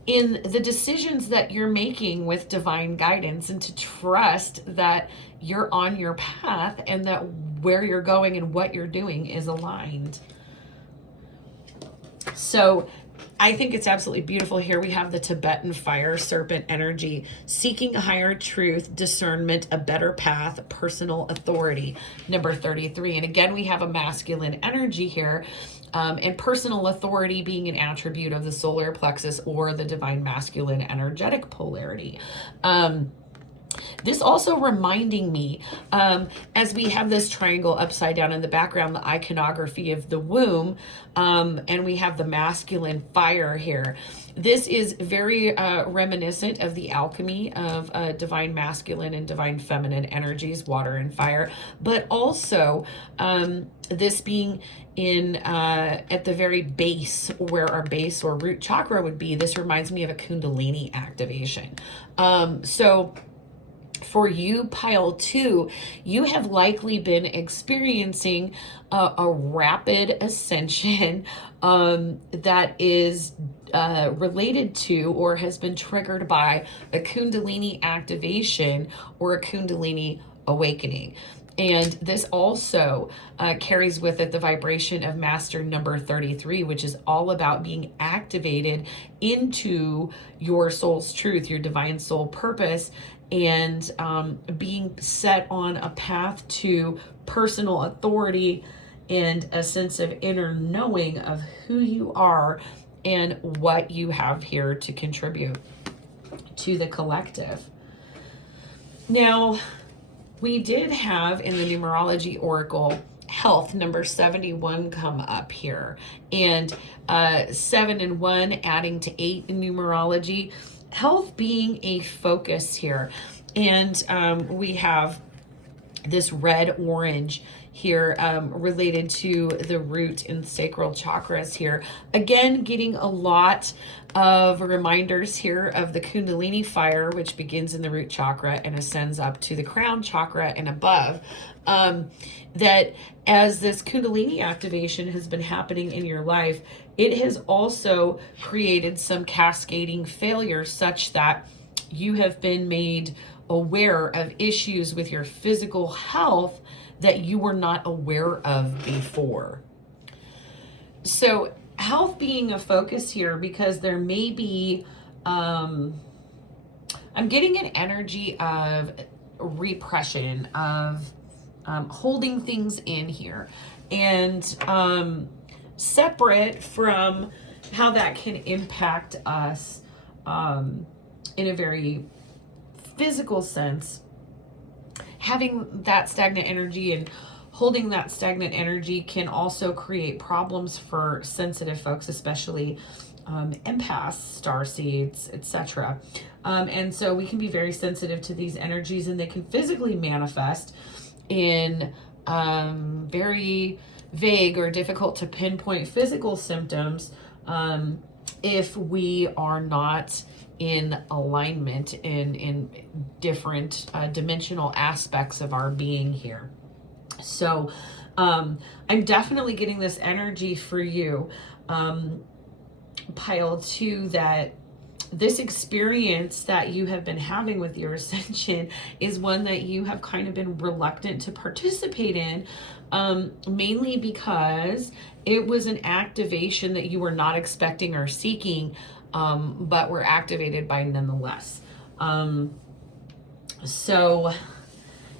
in the decisions that you're making with divine guidance, and to trust that you're on your path and that where you're going and what you're doing is aligned. So I think it's absolutely beautiful. Here we have the Tibetan fire serpent energy, seeking a higher truth, discernment, a better path, personal authority, number 33. And again, we have a masculine energy here. And personal authority being an attribute of the solar plexus or the divine masculine energetic polarity. This also reminding me, as we have this triangle upside down in the background, the iconography of the womb, and we have the masculine fire here. This is very reminiscent of the alchemy of divine masculine and divine feminine energies, water and fire, but also this being in at the very base, where our base or root chakra would be. This reminds me of a Kundalini activation. So for you, pile 2, you have likely been experiencing a rapid ascension that is related to or has been triggered by a Kundalini activation or a Kundalini awakening. And this also carries with it the vibration of master number 33, which is all about being activated into your soul's truth, your divine soul purpose, and being set on a path to personal authority and a sense of inner knowing of who you are and what you have here to contribute to the collective. Now, we did have in the numerology oracle health number 71 come up here, and 7 and 1 adding to 8 in numerology, health being a focus here. And we have this red orange here, related to the root and sacral chakras here. Again, getting a lot of reminders here of the Kundalini fire, which begins in the root chakra and ascends up to the crown chakra and above. That as this Kundalini activation has been happening in your life, it has also created some cascading failures such that you have been made aware of issues with your physical health that you were not aware of before. So health being a focus here, because there may be, I'm getting an energy of repression, of holding things in here, and separate from how that can impact us in a very physical sense. Having that stagnant energy and holding that stagnant energy can also create problems for sensitive folks, especially empaths, starseeds, etc. And so we can be very sensitive to these energies, and they can physically manifest in very vague or difficult to pinpoint physical symptoms if we are not in alignment in different dimensional aspects of our being here. So I'm definitely getting this energy for you, pile 2, that this experience that you have been having with your ascension is one that you have kind of been reluctant to participate in, mainly because it was an activation that you were not expecting or seeking, but were activated by nonetheless. So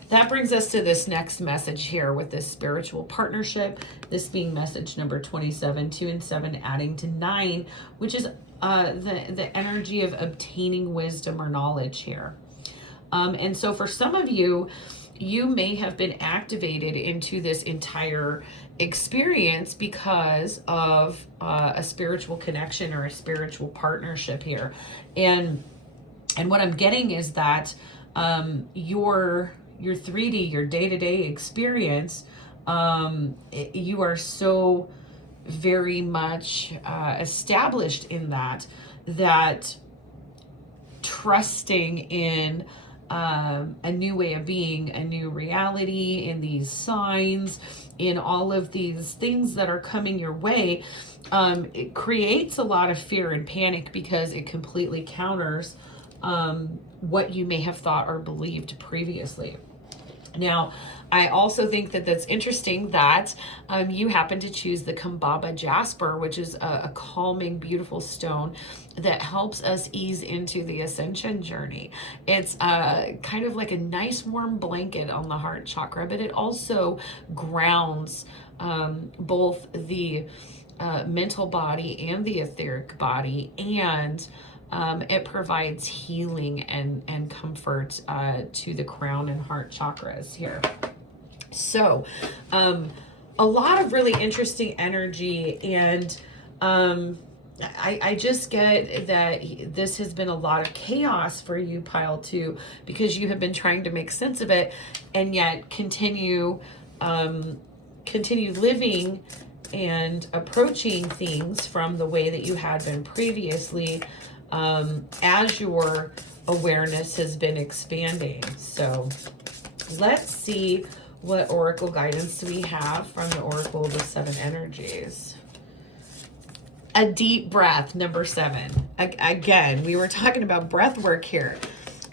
that brings us to this next message here with this spiritual partnership, this being message number 27, 2 and 7 adding to 9, which is the energy of obtaining wisdom or knowledge here. And so for some of you, you may have been activated into this entire experience because of a spiritual connection or a spiritual partnership here. And what I'm getting is that your 3D, your day-to-day experience, you are so very much established in that trusting in a new way of being, a new reality, in these signs, in all of these things that are coming your way, it creates a lot of fear and panic because it completely counters what you may have thought or believed previously. Now, I also think that that's interesting that you happen to choose the Kambaba Jasper, which is a calming, beautiful stone that helps us ease into the Ascension journey. It's kind of like a nice warm blanket on the heart chakra, but it also grounds both the mental body and the etheric body, and it provides healing and comfort to the crown and heart chakras here. So a lot of really interesting energy, and I just get that this has been a lot of chaos for you, pile 2, because you have been trying to make sense of it and yet continue living and approaching things from the way that you had been previously, as your awareness has been expanding. So let's see what oracle guidance we have from the Oracle of the 7 Energies. A deep breath, number 7. Again, we were talking about breath work here,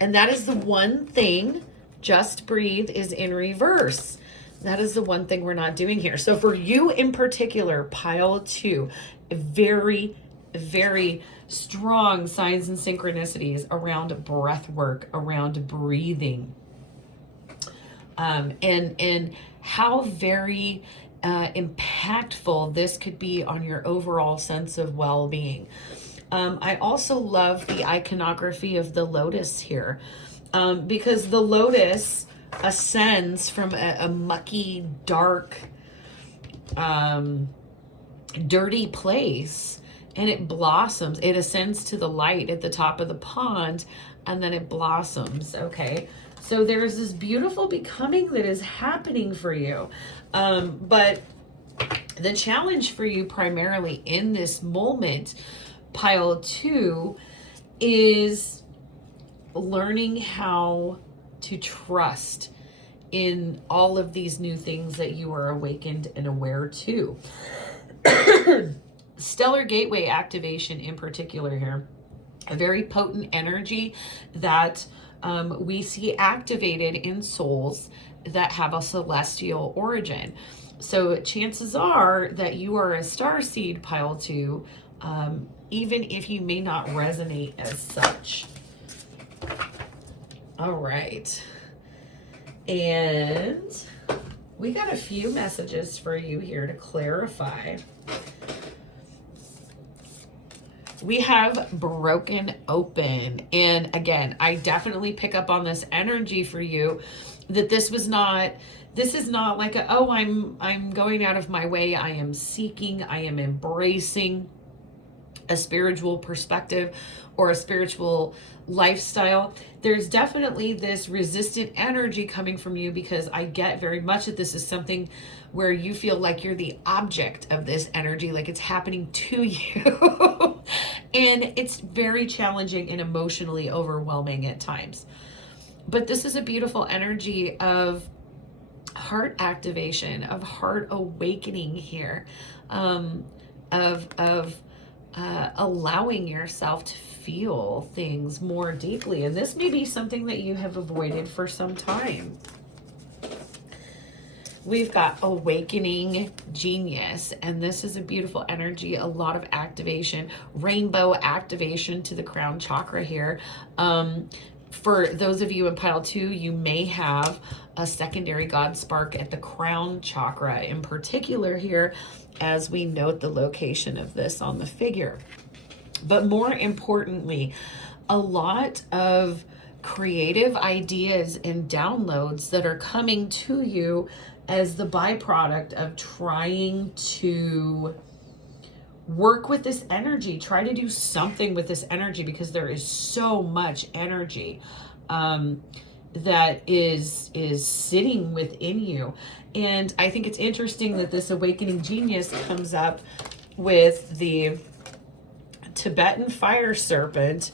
and that is the one thing. Just breathe is in reverse. That is the one thing we're not doing here. So for you in particular, pile 2, very, very strong signs and synchronicities around breath work, around breathing, and how very impactful this could be on your overall sense of well-being. I also love the iconography of the lotus here, because the lotus ascends from a mucky, dark, dirty place, and it blossoms. It ascends to the light at the top of the pond, and then it blossoms. Okay, so there's this beautiful becoming that is happening for you. But the challenge for you primarily in this moment, pile 2, is learning how to trust in all of these new things that you are awakened and aware to. Stellar gateway activation in particular here, a very potent energy that we see activated in souls that have a celestial origin. So chances are that you are a starseed, pile 2, even if you may not resonate as such. All right. And we got a few messages for you here to clarify. We have broken open. And again, I definitely pick up on this energy for you that this is not like a, oh, I'm going out of my way. I am seeking, I am embracing a spiritual perspective or a spiritual lifestyle. There's definitely this resistant energy coming from you, because I get very much that this is something where you feel like you're the object of this energy, like it's happening to you. And it's very challenging and emotionally overwhelming at times. But this is a beautiful energy of heart activation, of heart awakening here, of allowing yourself to feel things more deeply. And this may be something that you have avoided for some time. We've got awakening genius, and this is a beautiful energy, a lot of activation, rainbow activation to the crown chakra here. For those of you in pile 2, you may have a secondary God spark at the crown chakra in particular here, as we note the location of this on the figure. But more importantly, a lot of creative ideas and downloads that are coming to you as the byproduct of trying to work with this energy, try to do something with this energy, because there is so much energy that is sitting within you. And I think it's interesting that this awakening genius comes up with the Tibetan fire serpent,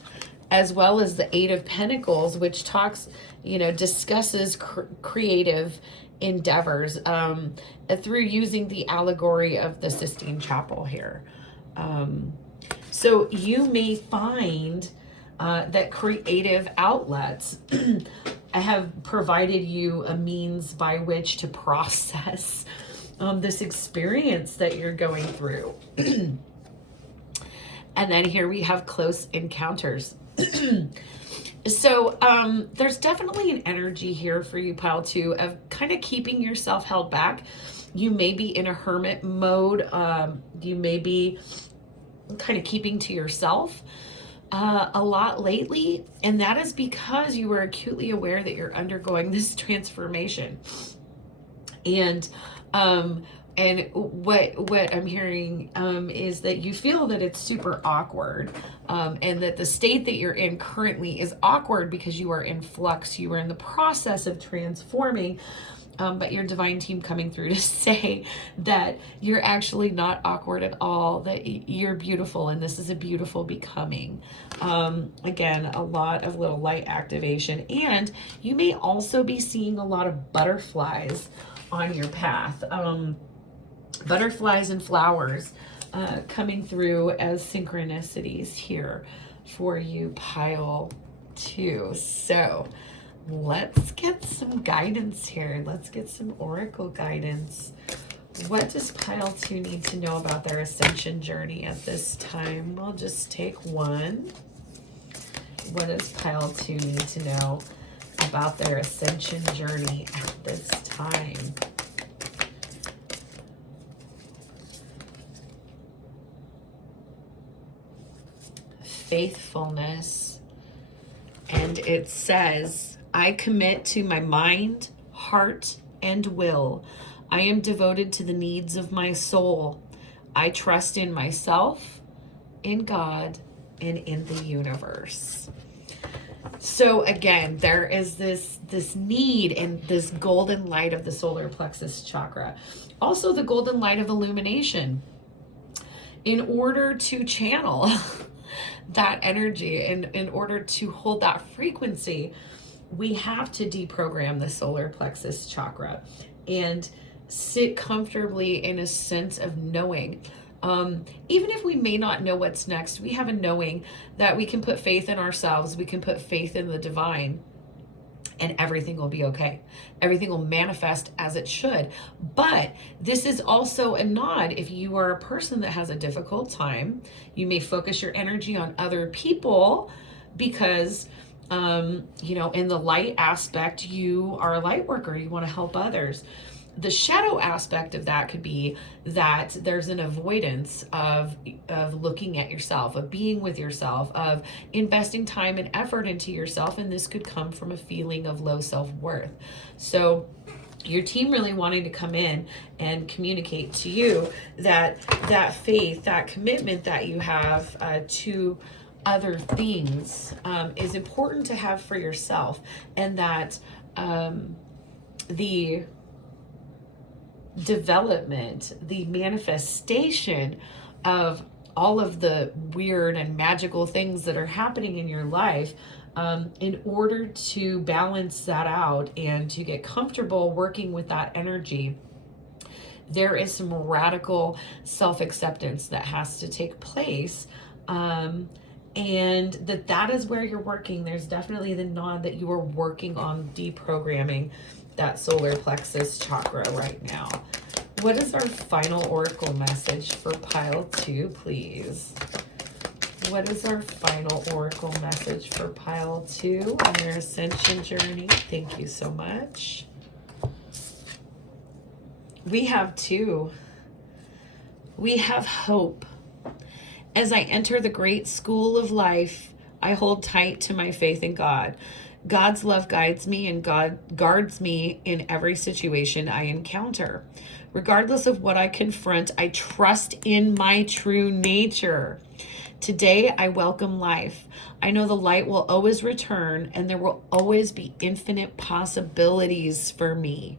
as well as the 8 of Pentacles, which talks, discusses creative endeavors through using the allegory of the Sistine Chapel here. So you may find that creative outlets have provided you a means by which to process this experience that you're going through. And then here we have close encounters. So there's definitely an energy here for you, pile 2, of kind of keeping yourself held back. You may be in a hermit mode. You may be kind of keeping to yourself a lot lately. And that is because you were acutely aware that you're undergoing this transformation. And what I'm hearing is that you feel that it's super awkward, and that the state that you're in currently is awkward because you are in flux. You are in the process of transforming, but your divine team coming through to say that you're actually not awkward at all, that you're beautiful, and this is a beautiful becoming. Again, a lot of little light activation, and you may also be seeing a lot of butterflies on your path. Butterflies and flowers coming through as synchronicities here for you, pile 2. So let's get some guidance here. Let's get some oracle guidance. What does pile 2 need to know about their ascension journey at this time? We'll just take one. What does pile 2 need to know about their ascension journey at this time? Faithfulness. And it says, I commit to my mind, heart, and will. I am devoted to the needs of my soul. I trust in myself, in God, and in the universe. So again, there is this need in this golden light of the solar plexus chakra. Also the golden light of illumination. In order to channel that energy and in order to hold that frequency, we have to deprogram the solar plexus chakra and sit comfortably in a sense of knowing. Even if we may not know what's next, we have a knowing that we can put faith in ourselves, we can put faith in the divine, and everything will be okay. Everything will manifest as it should. But this is also a nod. If you are a person that has a difficult time, you may focus your energy on other people because, in the light aspect, you are a light worker. You want to help others. The shadow aspect of that could be that there's an avoidance of looking at yourself, of being with yourself, of investing time and effort into yourself, and this could come from a feeling of low self-worth. So your team really wanting to come in and communicate to you that faith, that commitment that you have to other things is important to have for yourself, and that the development, the manifestation of all of the weird and magical things that are happening in your life, in order to balance that out and to get comfortable working with that energy, there is some radical self-acceptance that has to take place. And that is where you're working. There's definitely the nod that you are working on deprogramming that solar plexus chakra right now. What is our final oracle message for pile 2, please? What is our final oracle message for pile 2 on your ascension journey? Thank you so much. We have 2. We have hope. As I enter the great school of life, I hold tight to my faith in God. God's love guides me, and God guards me in every situation I encounter. Regardless of what I confront, I trust in my true nature. Today, I welcome life. I know the light will always return, and there will always be infinite possibilities for me.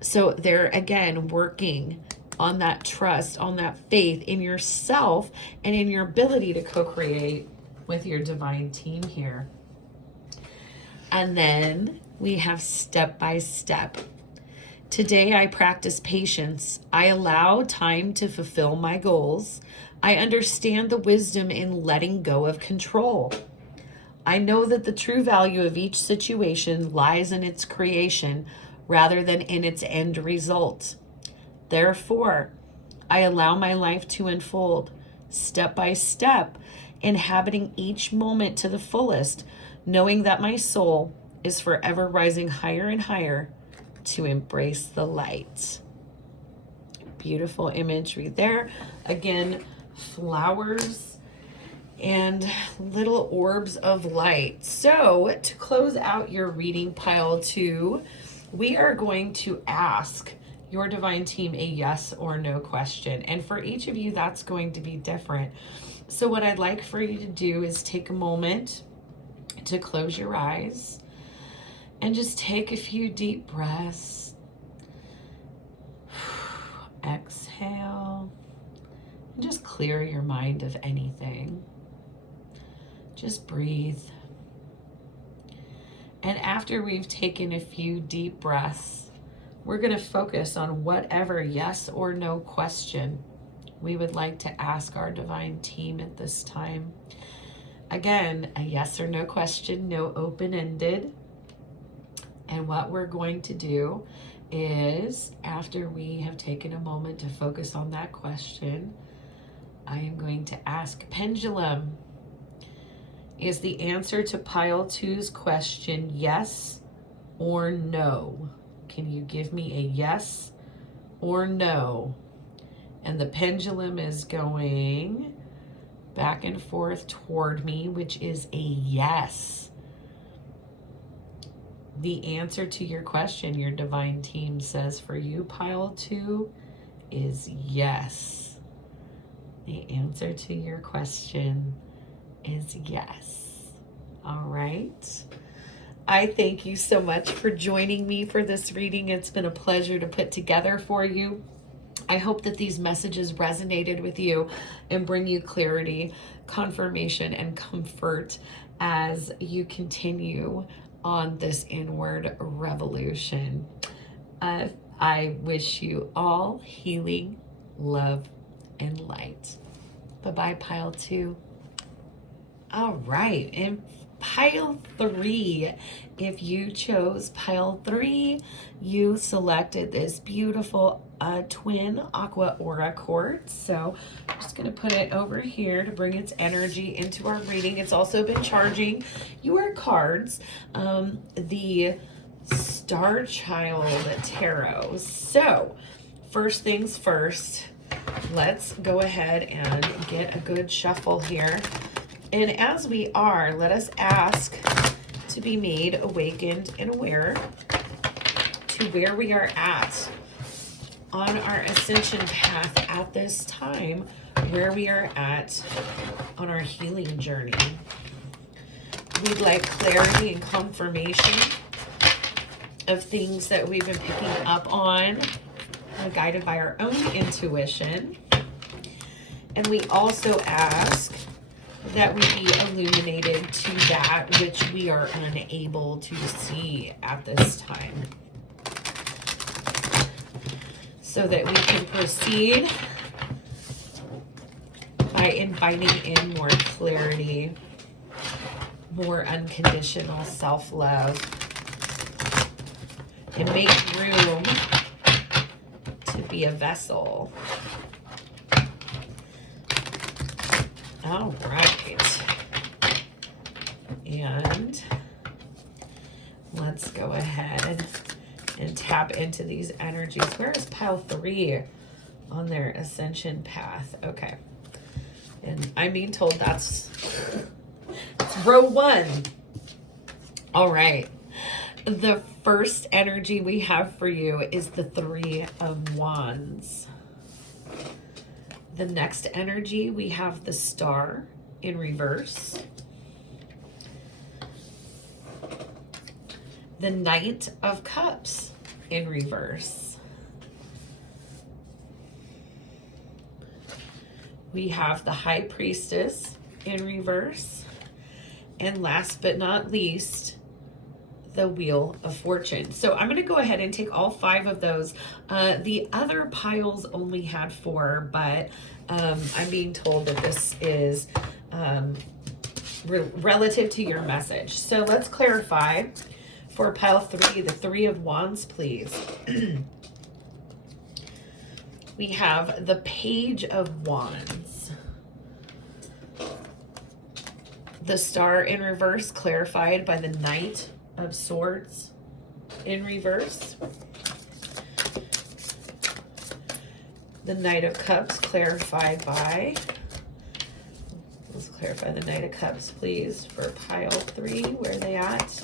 So they're, again, working on that trust, on that faith in yourself and in your ability to co-create with your divine team here. And then we have step by step. Today I practice patience. I allow time to fulfill my goals. I understand the wisdom in letting go of control. I know that the true value of each situation lies in its creation rather than in its end result. Therefore, I allow my life to unfold step by step, inhabiting each moment to the fullest, knowing that my soul is forever rising higher and higher to embrace the light. Beautiful imagery there. Again, flowers and little orbs of light. So to close out your reading pile 2, we are going to ask your divine team a yes or no question. And for each of you, that's going to be different. So what I'd like for you to do is take a moment to close your eyes and just take a few deep breaths. Exhale. And just clear your mind of anything. Just breathe. And after we've taken a few deep breaths, we're going to focus on whatever yes or no question we would like to ask our divine team at this time. Again, a yes or no question, no open-ended. And what we're going to do is, after we have taken a moment to focus on that question, I am going to ask Pendulum, is the answer to pile 2's question yes or no? Can you give me a yes or no? And the pendulum is going back and forth toward me, which is a yes. The answer to your question, your divine team says for you, pile 2, is yes. The answer to your question is yes. All right. I thank you so much for joining me for this reading. It's been a pleasure to put together for you. I hope that these messages resonated with you and bring you clarity, confirmation, and comfort as you continue on this inward revolution. I wish you all healing, love, and light. Bye-bye, pile 2. All right, and pile 3, if you chose pile 3, you selected this beautiful twin Aqua Aura Quartz. So I'm just going to put it over here to bring its energy into our reading. It's also been charging your cards, the Starchild Tarot. So first things first, let's go ahead and get a good shuffle here. And as we are, let us ask to be made awakened and aware to where we are at on our ascension path at this time, where we are at on our healing journey. We'd like clarity and confirmation of things that we've been picking up on, guided by our own intuition. And we also ask that we be illuminated to that which we are unable to see at this time, so that we can proceed by inviting in more clarity, more unconditional self-love, and make room to be a vessel. All right. And let's go ahead and tap into these energies. Where is pile 3 on their ascension path? Okay. And I'm being told that's row 1. All right. The first energy we have for you is the 3 of Wands. The next energy, we have the Star in reverse. The Knight of Cups in reverse. We have the High Priestess in reverse. And last but not least, the Wheel of Fortune. So I'm going to go ahead and take all 5 of those. The other piles only had 4, but I'm being told that this is relative to your message. So let's clarify for pile 3, the 3 of Wands, please. We have the Page of Wands. The Star in reverse, clarified by the Knight of Swords in reverse. The Knight of Cups, clarified by, let's clarify the Knight of Cups, please, for pile 3, where are they at?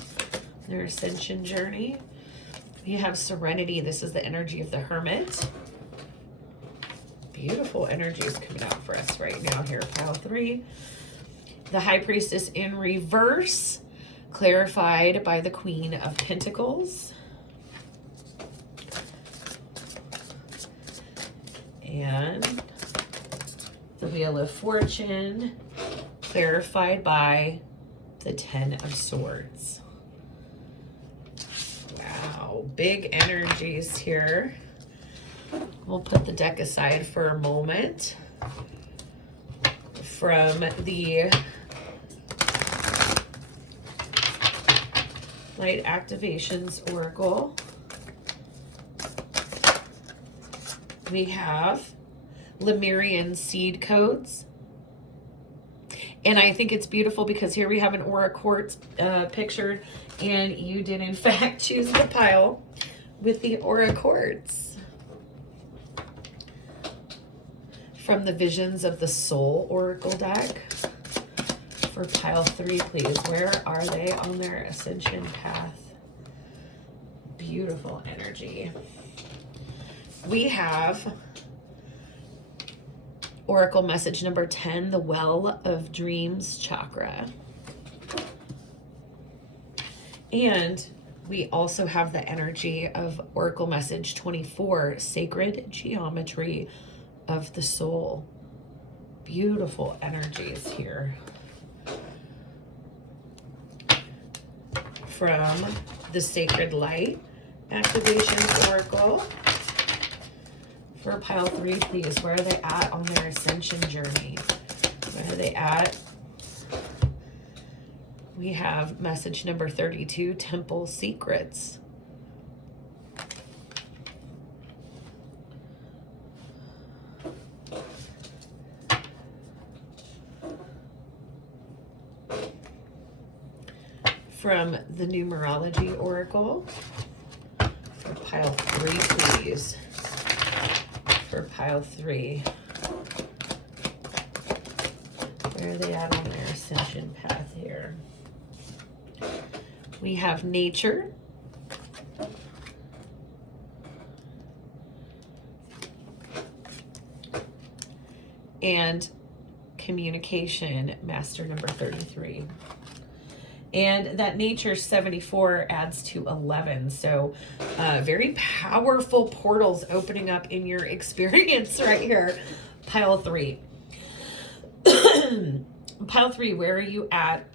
Their ascension journey. You have Serenity. This is the energy of the Hermit. Beautiful energies coming out for us right now here, pile 3. The High Priestess in reverse, clarified by the Queen of Pentacles. And the Wheel of Fortune, clarified by the 10 of Swords. Wow, big energies here. We'll put the deck aside for a moment. From the Light Activations Oracle, we have Lemurian seed codes. And I think it's beautiful because here we have an Aura Quartz pictured, and you did in fact choose the pile with the Aura Quartz. From the Visions of the Soul Oracle deck. For pile 3, please. Where are they on their ascension path? Beautiful energy. We have Oracle message number 10, the Well of Dreams chakra. And we also have the energy of Oracle Message 24, Sacred Geometry of the Soul. Beautiful energies here. From the Sacred Light Activation Oracle. For pile 3, please, where are they at on their ascension journey? Where are they at? We have message number 32, Temple Secrets. From the Numerology Oracle. For pile 3, please. For pile 3. Where are they at on their ascension path here? We have nature. And communication, master number 33. And that nature 74 adds to 11. So very powerful portals opening up in your experience right here. Pile 3. Pile 3, where are you at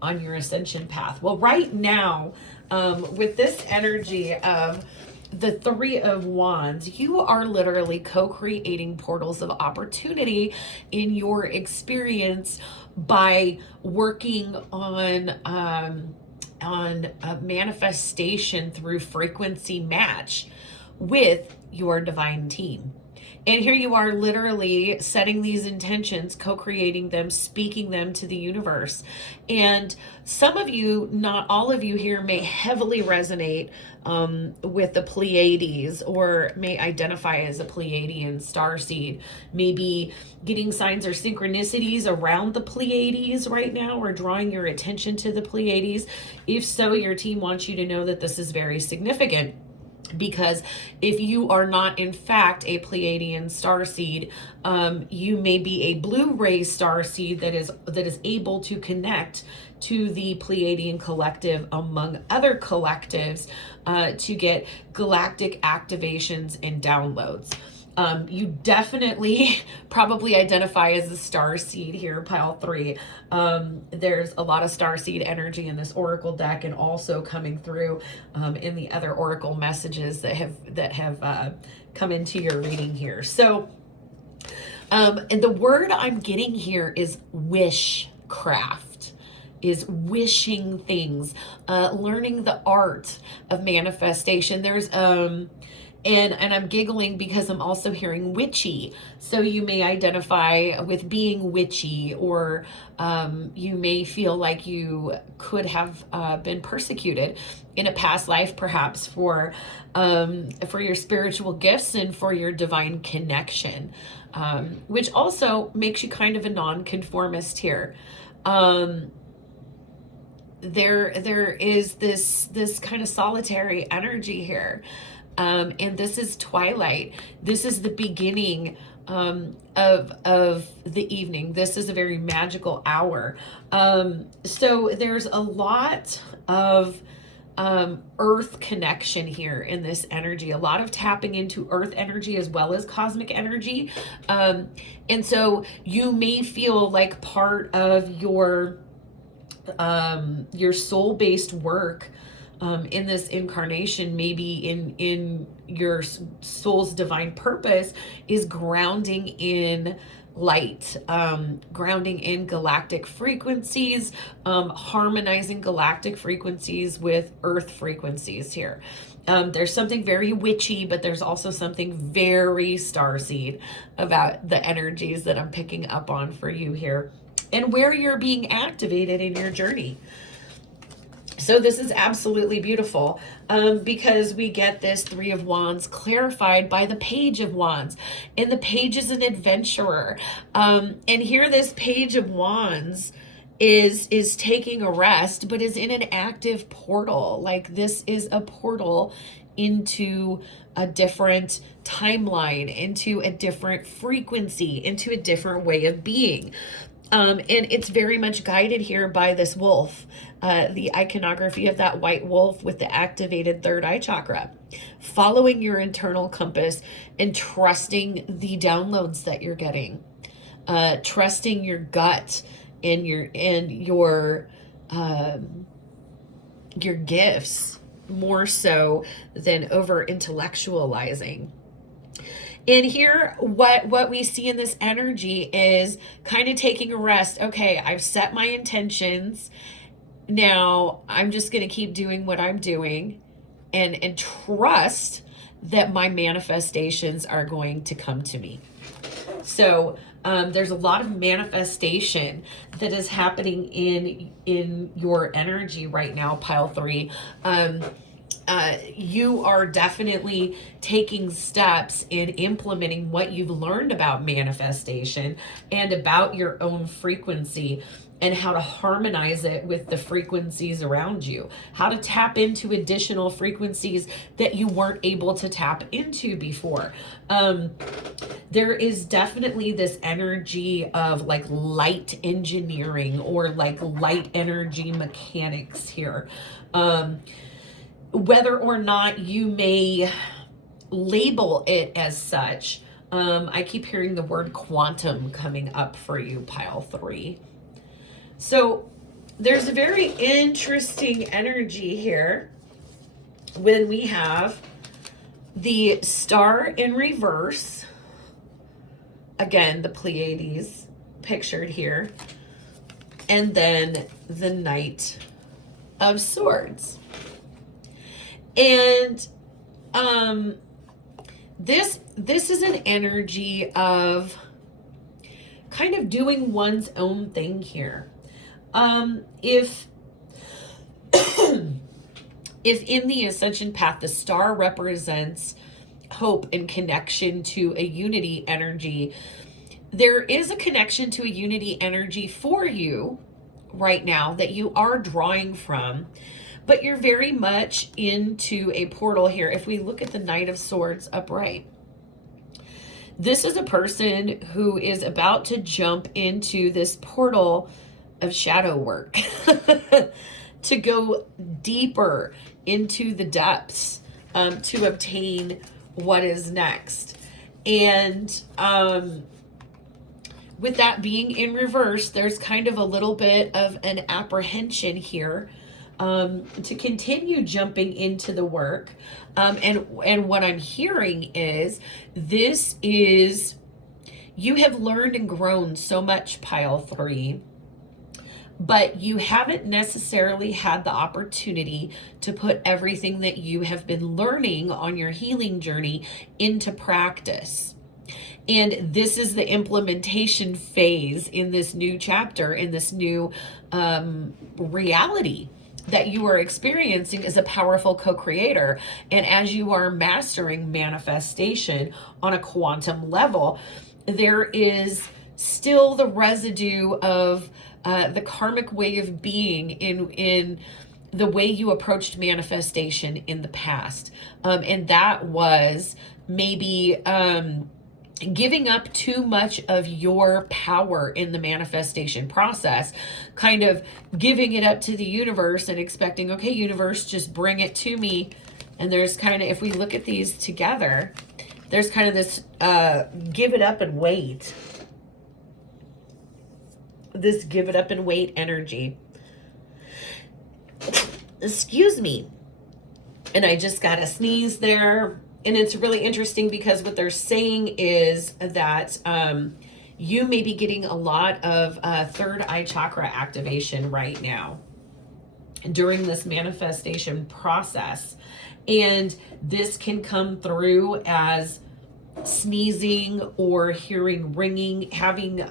on your ascension path? Well, right now, with this energy of the 3 of Wands, you are literally co-creating portals of opportunity in your experience by working on a manifestation through frequency match with your divine team. And here you are literally setting these intentions, co-creating them, speaking them to the universe. And some of you, not all of you here, may heavily resonate with the Pleiades, or may identify as a Pleiadian starseed, maybe getting signs or synchronicities around the Pleiades right now, or drawing your attention to the Pleiades. If so, your team wants you to know that this is very significant. Because if you are not, in fact, a Pleiadian starseed, you may be a blue-ray starseed that is able to connect to the Pleiadian collective, among other collectives, to get galactic activations and downloads. You definitely probably identify as a starseed here, pile 3. There's a lot of starseed energy in this oracle deck, and also coming through in the other oracle messages that have come into your reading here. So, and the word I'm getting here is wishcraft. Is wishing things, learning the art of manifestation. There's and I'm giggling because I'm also hearing witchy. So you may identify with being witchy, or you may feel like you could have been persecuted in a past life, perhaps for your spiritual gifts and for your divine connection, which also makes you kind of a nonconformist here. There is this kind of solitary energy here. And this is twilight. This is the beginning of the evening. This is a very magical hour. So there's a lot of earth connection here in this energy, a lot of tapping into earth energy as well as cosmic energy. And so you may feel like part of your soul-based work in this incarnation, maybe in your soul's divine purpose, is grounding in light, grounding in galactic frequencies, harmonizing galactic frequencies with earth frequencies here. There's something very witchy, but there's also something very starseed about the energies that I'm picking up on for you here, and where you're being activated in your journey. So this is absolutely beautiful, because we get this 3 of Wands clarified by the Page of Wands. And the Page is an adventurer. And here this Page of Wands is taking a rest, but is in an active portal. Like, this is a portal into a different timeline, into a different frequency, into a different way of being. And it's very much guided here by this wolf, the iconography of that white wolf with the activated third eye chakra. Following your internal compass and trusting the downloads that you're getting, trusting your gut and your gifts more so than over intellectualizing. And here, what we see in this energy is kind of taking a rest. Okay, I've set my intentions. Now I'm just going to keep doing what I'm doing and trust that my manifestations are going to come to me. So there's a lot of manifestation that is happening in your energy right now, pile 3. You are definitely taking steps in implementing what you've learned about manifestation and about your own frequency and how to harmonize it with the frequencies around you, how to tap into additional frequencies that you weren't able to tap into before. There is definitely this energy of like light engineering or like light energy mechanics here. Whether or not you may label it as such, I keep hearing the word quantum coming up for you, pile 3. So there's a very interesting energy here when we have the star in reverse. Again, the Pleiades pictured here. And then the Knight of Swords. And this is an energy of kind of doing one's own thing here. If in the Ascension path, the star represents hope and connection to a unity energy, there is a connection to a unity energy for you right now that you are drawing from, but you're very much into a portal here. If we look at the Knight of Swords upright, this is a person who is about to jump into this portal of shadow work to go deeper into the depths, to obtain what is next. And with that being in reverse, there's kind of a little bit of an apprehension here to continue jumping into the work. And what I'm hearing is you have learned and grown so much, pile 3, but you haven't necessarily had the opportunity to put everything that you have been learning on your healing journey into practice. And this is the implementation phase in this new chapter, in this new reality that you are experiencing as a powerful co-creator. And as you are mastering manifestation on a quantum level, there is still the residue of the karmic way of being in the way you approached manifestation in the past. And that was maybe giving up too much of your power in the manifestation process, kind of giving it up to the universe and expecting, okay, universe, just bring it to me. And there's kind of, if we look at these together, there's kind of this give it up and wait. This give it up and wait energy. Excuse me. And I just got a sneeze there. And it's really interesting because what they're saying is that you may be getting a lot of third eye chakra activation right now during this manifestation process. And this can come through as sneezing or hearing ringing, having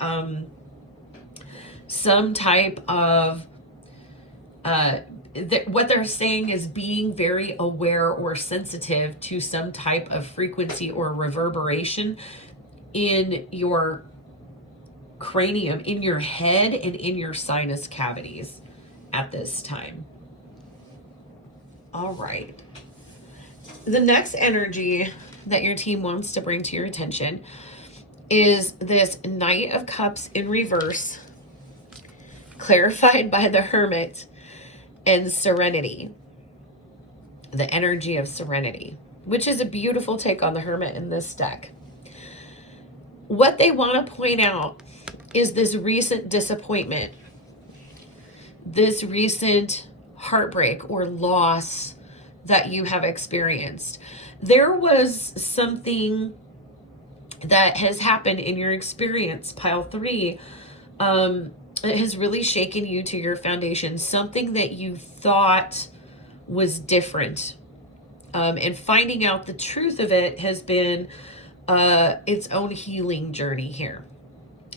some type of what they're saying is being very aware or sensitive to some type of frequency or reverberation in your cranium, in your head, and in your sinus cavities at this time. All right. the next energy that your team wants to bring to your attention is this Knight of Cups in reverse, clarified by the Hermit, and Serenity. The energy of Serenity, which is a beautiful take on the Hermit in this deck. What they want to point out is this recent disappointment, this recent heartbreak or loss that you have experienced. There was something that has happened in your experience, pile 3, it has really shaken you to your foundation, something that you thought was different. And finding out the truth of it has been its own healing journey here.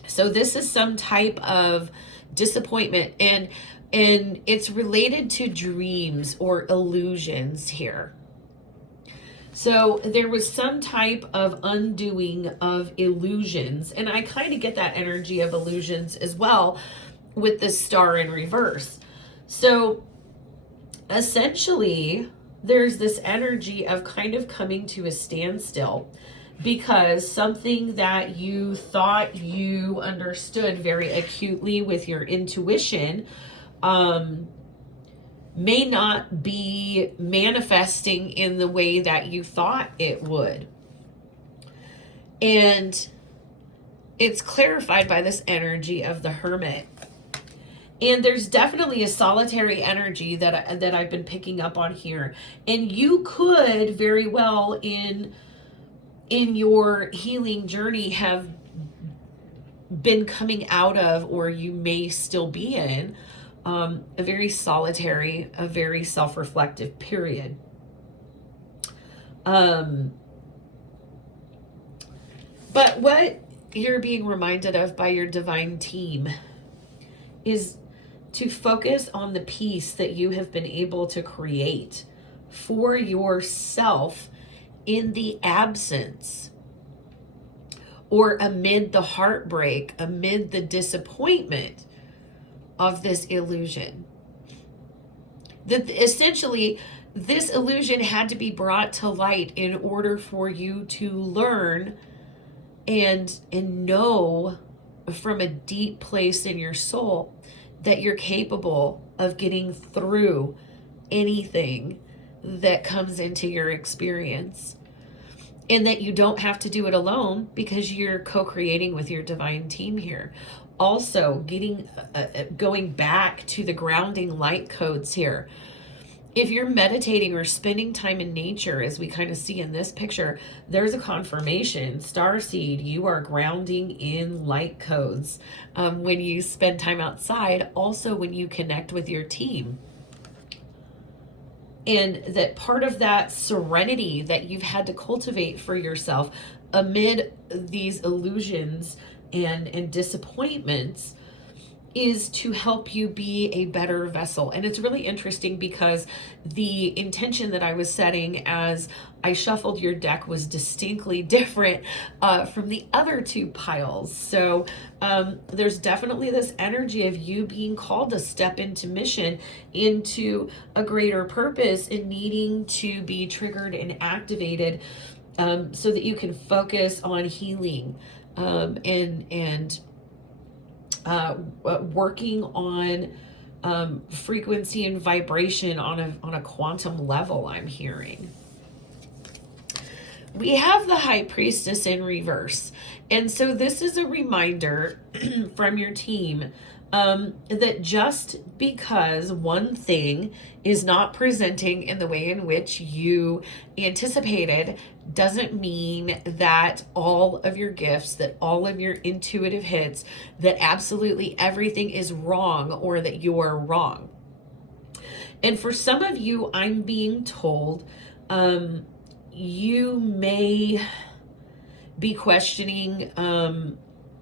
So this is some type of disappointment, and it's related to dreams or illusions here. So there was some type of undoing of illusions, and I kind of get that energy of illusions as well with this star in reverse. So essentially, there's this energy of kind of coming to a standstill because something that you thought you understood very acutely with your intuition may not be manifesting in the way that you thought it would. And it's clarified by this energy of the Hermit. And there's definitely a solitary energy that I've been picking up on here. And you could very well in your healing journey have been coming out of, or you may still be in, a very solitary, a very self-reflective period. But what you're being reminded of by your divine team is to focus on the peace that you have been able to create for yourself in the absence or amid the heartbreak, amid the disappointment of this illusion. That essentially this illusion had to be brought to light in order for you to learn and know from a deep place in your soul that you're capable of getting through anything that comes into your experience, and that you don't have to do it alone because you're co-creating with your divine team here. Also, going back to the grounding light codes here. If you're meditating or spending time in nature, as we kind of see in this picture, there's a confirmation. Starseed, you are grounding in light codes when you spend time outside, also when you connect with your team. And that part of that serenity that you've had to cultivate for yourself amid these illusions and disappointments is to help you be a better vessel. And it's really interesting because the intention that I was setting as I shuffled your deck was distinctly different from the other two piles. So there's definitely this energy of you being called to step into mission, into a greater purpose, and needing to be triggered and activated so that you can focus on healing and working on frequency and vibration on a quantum level, I'm hearing. We have the High Priestess in reverse. And so this is a reminder from your team that just because one thing is not presenting in the way in which you anticipated doesn't mean that all of your gifts, that all of your intuitive hits, that absolutely everything is wrong or that you are wrong. And for some of you, I'm being told you may be questioning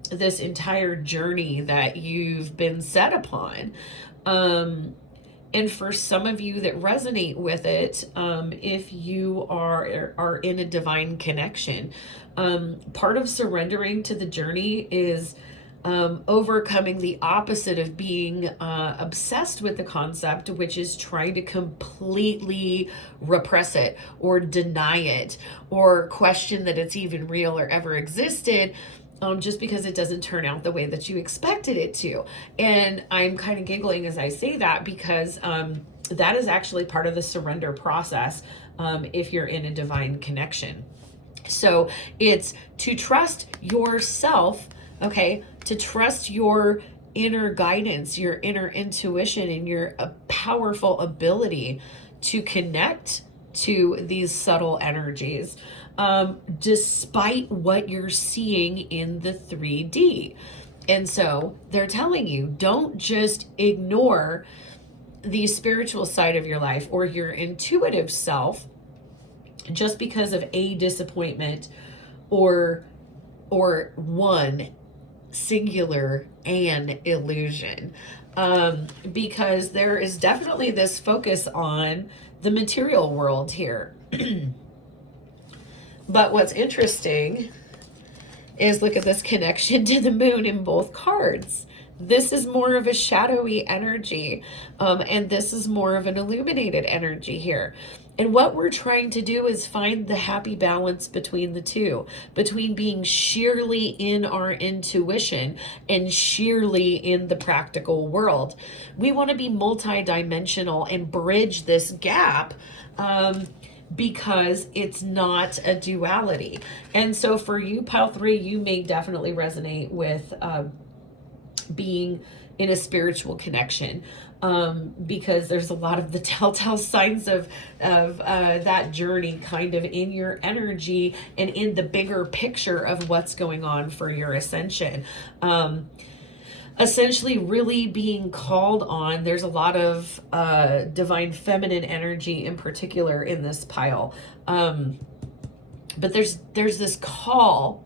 this entire journey that you've been set upon. And for some of you that resonate with it, if you are in a divine connection, part of surrendering to the journey is overcoming the opposite of being obsessed with the concept, which is trying to completely repress it or deny it or question that it's even real or ever existed, just because it doesn't turn out the way that you expected it to. And I'm kind of giggling as I say that because that is actually part of the surrender process if you're in a divine connection. So it's to trust yourself, okay, to trust your inner guidance, your inner intuition, and your powerful ability to connect to these subtle energies, despite what you're seeing in the 3D. And so they're telling you, don't just ignore the spiritual side of your life or your intuitive self just because of a disappointment or one singular an illusion, because there is definitely this focus on the material world here. But what's interesting is look at this connection to the moon in both cards. This is more of a shadowy energy, and this is more of an illuminated energy here. And what we're trying to do is find the happy balance between the two, between being sheerly in our intuition and sheerly in the practical world. We want to be multidimensional and bridge this gap, because it's not a duality. And so for you, Pile 3, you may definitely resonate with being in a spiritual connection, because there's a lot of the telltale signs of that journey kind of in your energy and in the bigger picture of what's going on for your ascension. Essentially really being called on. There's a lot of divine feminine energy in particular in this pile. But there's this call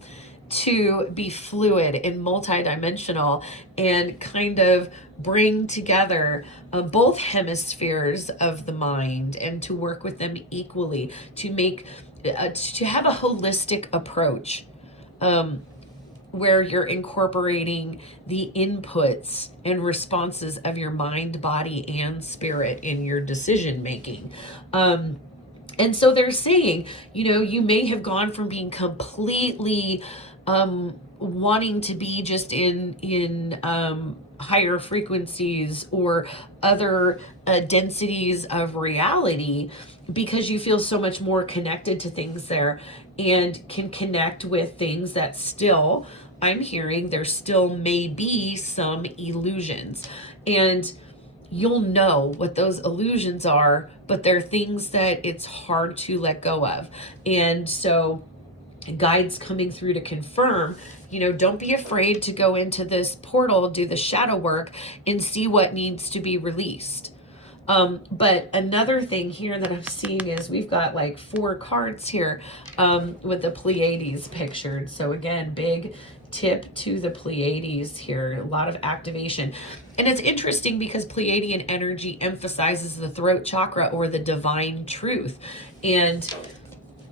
to be fluid and multidimensional and kind of bring together both hemispheres of the mind and to work with them equally, to make to have a holistic approach, where you're incorporating the inputs and responses of your mind, body, and spirit in your decision making. And so they're saying, you may have gone from being completely wanting to be just in higher frequencies or other densities of reality, because you feel so much more connected to things there and can connect with things that still, I'm hearing, there still may be some illusions. And you'll know what those illusions are, but they're things that it's hard to let go of. And so guides coming through to confirm, don't be afraid to go into this portal, do the shadow work, and see what needs to be released. But another thing here that I'm seeing is we've got like 4 cards here with the Pleiades pictured. So again, big tip to the Pleiades here, a lot of activation. And it's interesting because Pleiadian energy emphasizes the throat chakra or the divine truth. And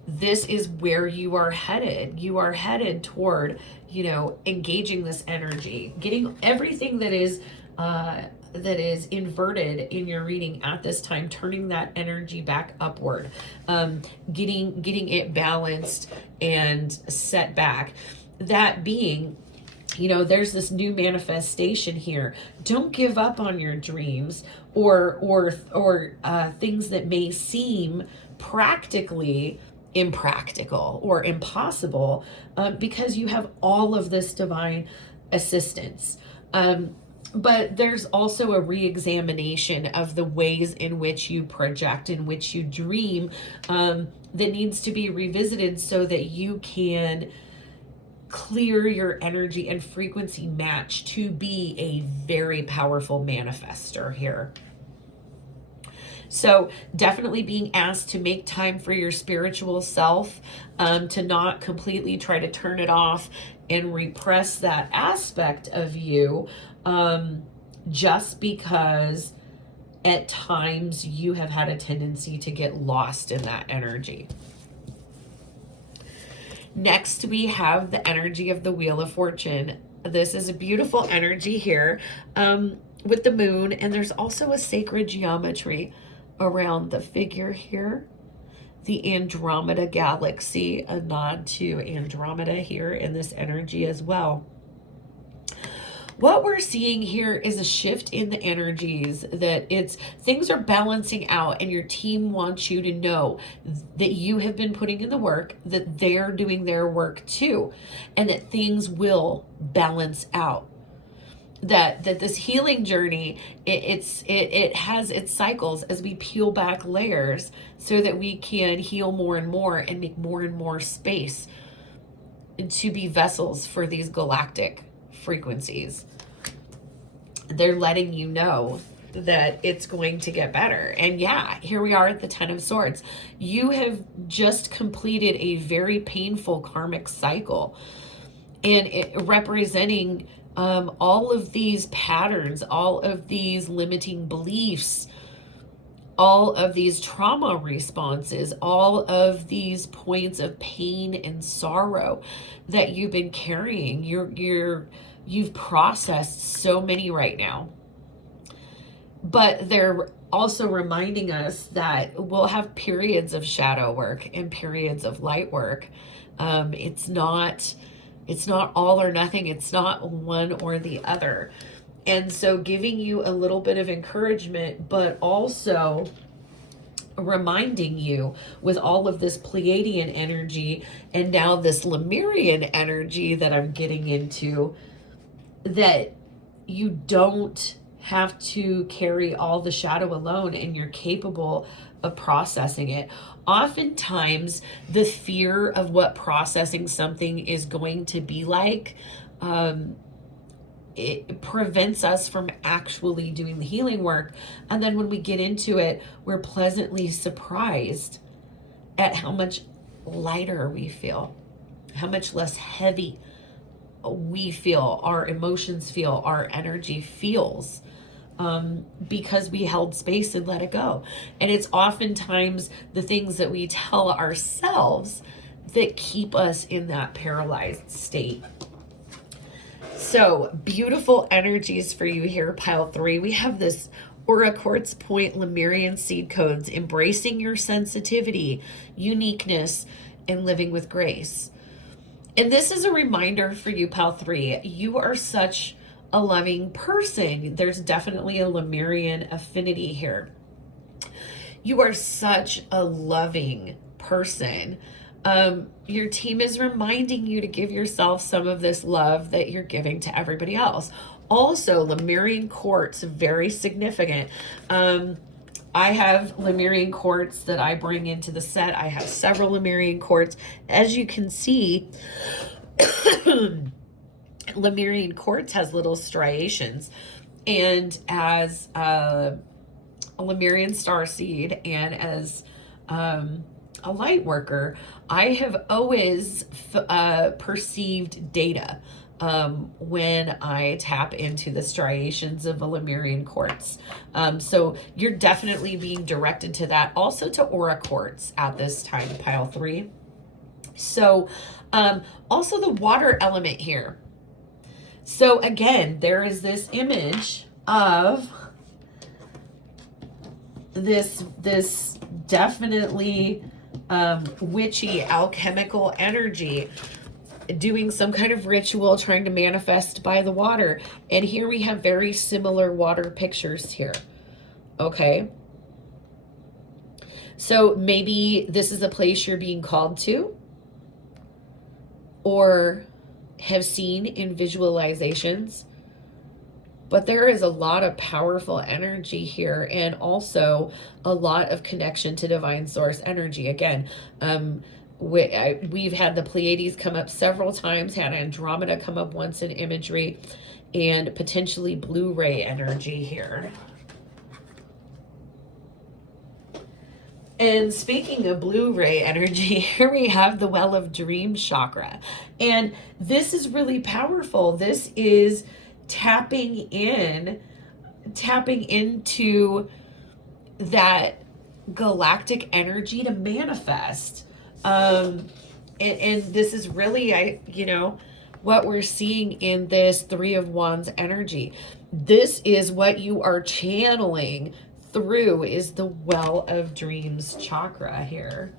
this is where you are headed. You are headed toward, engaging this energy, getting everything that is inverted in your reading at this time, turning that energy back upward, getting it balanced and set back. That being, there's this new manifestation here. Don't give up on your dreams or things that may seem practically impractical or impossible, because you have all of this divine assistance. But there's also a re-examination of the ways in which you project, in which you dream, that needs to be revisited so that you can clear your energy and frequency match to be a very powerful manifester here. So definitely being asked to make time for your spiritual self, to not completely try to turn it off and repress that aspect of you, just because at times you have had a tendency to get lost in that energy. Next, we have the energy of the Wheel of Fortune. This is a beautiful energy here with the moon, and there's also a sacred geometry around the figure here. The Andromeda galaxy, a nod to Andromeda here in this energy as well. What we're seeing here is a shift in the energies, that things are balancing out, and your team wants you to know that you have been putting in the work, that they're doing their work too, and that things will balance out. That this healing journey, it has its cycles as we peel back layers so that we can heal more and make more and more space to be vessels for these galactic frequencies. They're letting you know that it's going to get better. And yeah, here we are at the Ten of Swords. You have just completed a very painful karmic cycle, and it representing all of these patterns, all of these limiting beliefs, all of these trauma responses, all of these points of pain and sorrow that you've been carrying. You've processed so many right now. But they're also reminding us that we'll have periods of shadow work and periods of light work. It's not all or nothing. It's not one or the other. And so giving you a little bit of encouragement, but also reminding you with all of this Pleiadian energy and now this Lemurian energy that I'm getting into, that you don't have to carry all the shadow alone, and you're capable of processing it. Oftentimes, the fear of what processing something is going to be like, it prevents us from actually doing the healing work. And then when we get into it, we're pleasantly surprised at how much lighter we feel, how much less heavy we feel, our emotions feel, our energy feels, because we held space and let it go. And it's oftentimes the things that we tell ourselves that keep us in that paralyzed state. So beautiful energies for you here, pile 3. We have this Aura Quartz Point Lemurian seed codes, embracing your sensitivity, uniqueness, and living with grace. And this is a reminder for you, pile 3. You are such a loving person. There's definitely a Lemurian affinity here. You are such a loving person. Your team is reminding you to give yourself some of this love that you're giving to everybody else. Also, Lemurian quartz, very significant. I have Lemurian quartz that I bring into the set. I have several Lemurian quartz. As you can see, Lemurian quartz has little striations. And as a Lemurian starseed and as a light worker, I have always perceived data when I tap into the striations of a Lemurian quartz. So you're definitely being directed to that. Also to Aura quartz at this time, pile 3. So also the water element here. So again, there is this image of this definitely witchy alchemical energy doing some kind of ritual, trying to manifest by the water. And here we have very similar water pictures here. Okay. So maybe this is a place you're being called to, or have seen in visualizations. But there is a lot of powerful energy here, and also a lot of connection to divine source energy. Again, we've had the Pleiades come up several times, had Andromeda come up once in imagery, and potentially blue ray energy here. And speaking of blue ray energy, here we have the Well of Dream chakra. And this is really powerful. This is tapping into that galactic energy to manifest. And this is really, what we're seeing in this Three of Wands energy. This is what you are channeling through, is the Well of Dreams chakra here.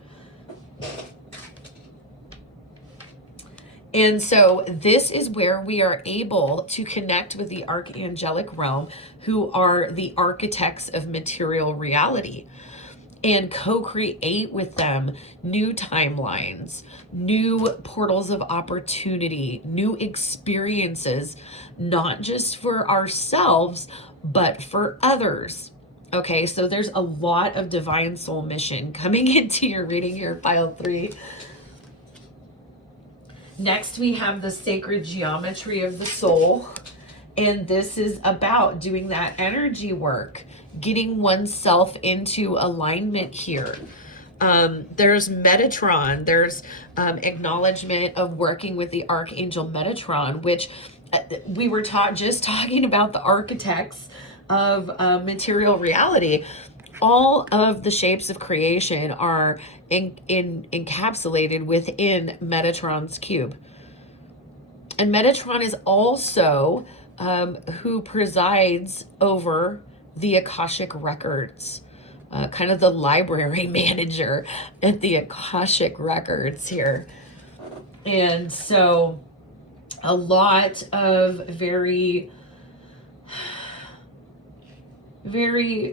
And so this is where we are able to connect with the archangelic realm, who are the architects of material reality, and co-create with them new timelines, new portals of opportunity, new experiences, not just for ourselves, but for others. Okay, so there's a lot of divine soul mission coming into your reading here, pile 3. Next, we have the sacred geometry of the soul. And this is about doing that energy work, getting oneself into alignment here. There's Metatron. There's acknowledgement of working with the Archangel Metatron, which we were just talking about the architects of material reality. All of the shapes of creation are encapsulated within Metatron's cube. And Metatron is also who presides over the Akashic records, kind of the library manager at the Akashic records here. And so a lot of very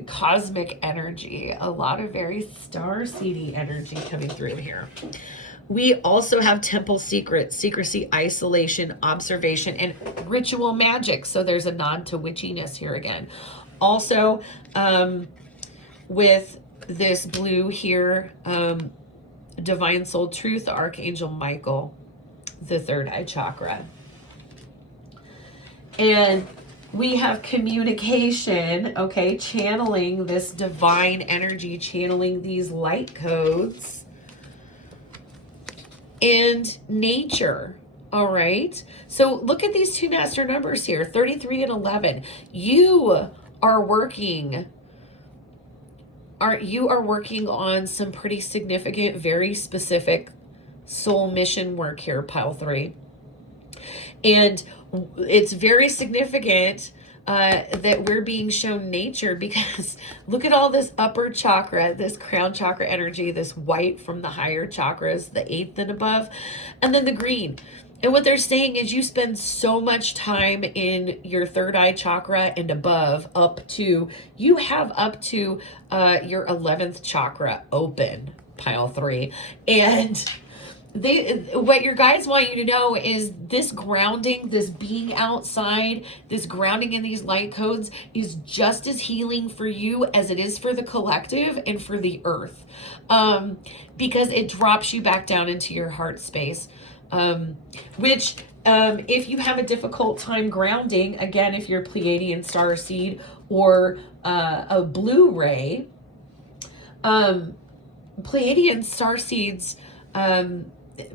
cosmic energy, a lot of very Starseedy energy coming through here. We also have temple secrets, secrecy, isolation, observation, and ritual magic. So there's a nod to witchiness here again. Also, with this blue here, divine soul truth, Archangel Michael, the third eye chakra. And we have communication, okay, channeling this divine energy, channeling these light codes, and nature. All right, so look at these two master numbers here, 33 and 11. You are working on some pretty significant, very specific soul mission work here, pile 3. And it's very significant that we're being shown nature, because look at all this upper chakra, this crown chakra energy, this white from the higher chakras, the 8th and above, and then the green. And what they're saying is you spend so much time in your third eye chakra and above, you have up to your 11th chakra open, pile 3. And what your guides want you to know is this grounding, this being outside, this grounding in these light codes is just as healing for you as it is for the collective and for the earth, because it drops you back down into your heart space, which if you have a difficult time grounding, again, if you're Pleiadian Starseed or a blue ray, Pleiadian Starseeds,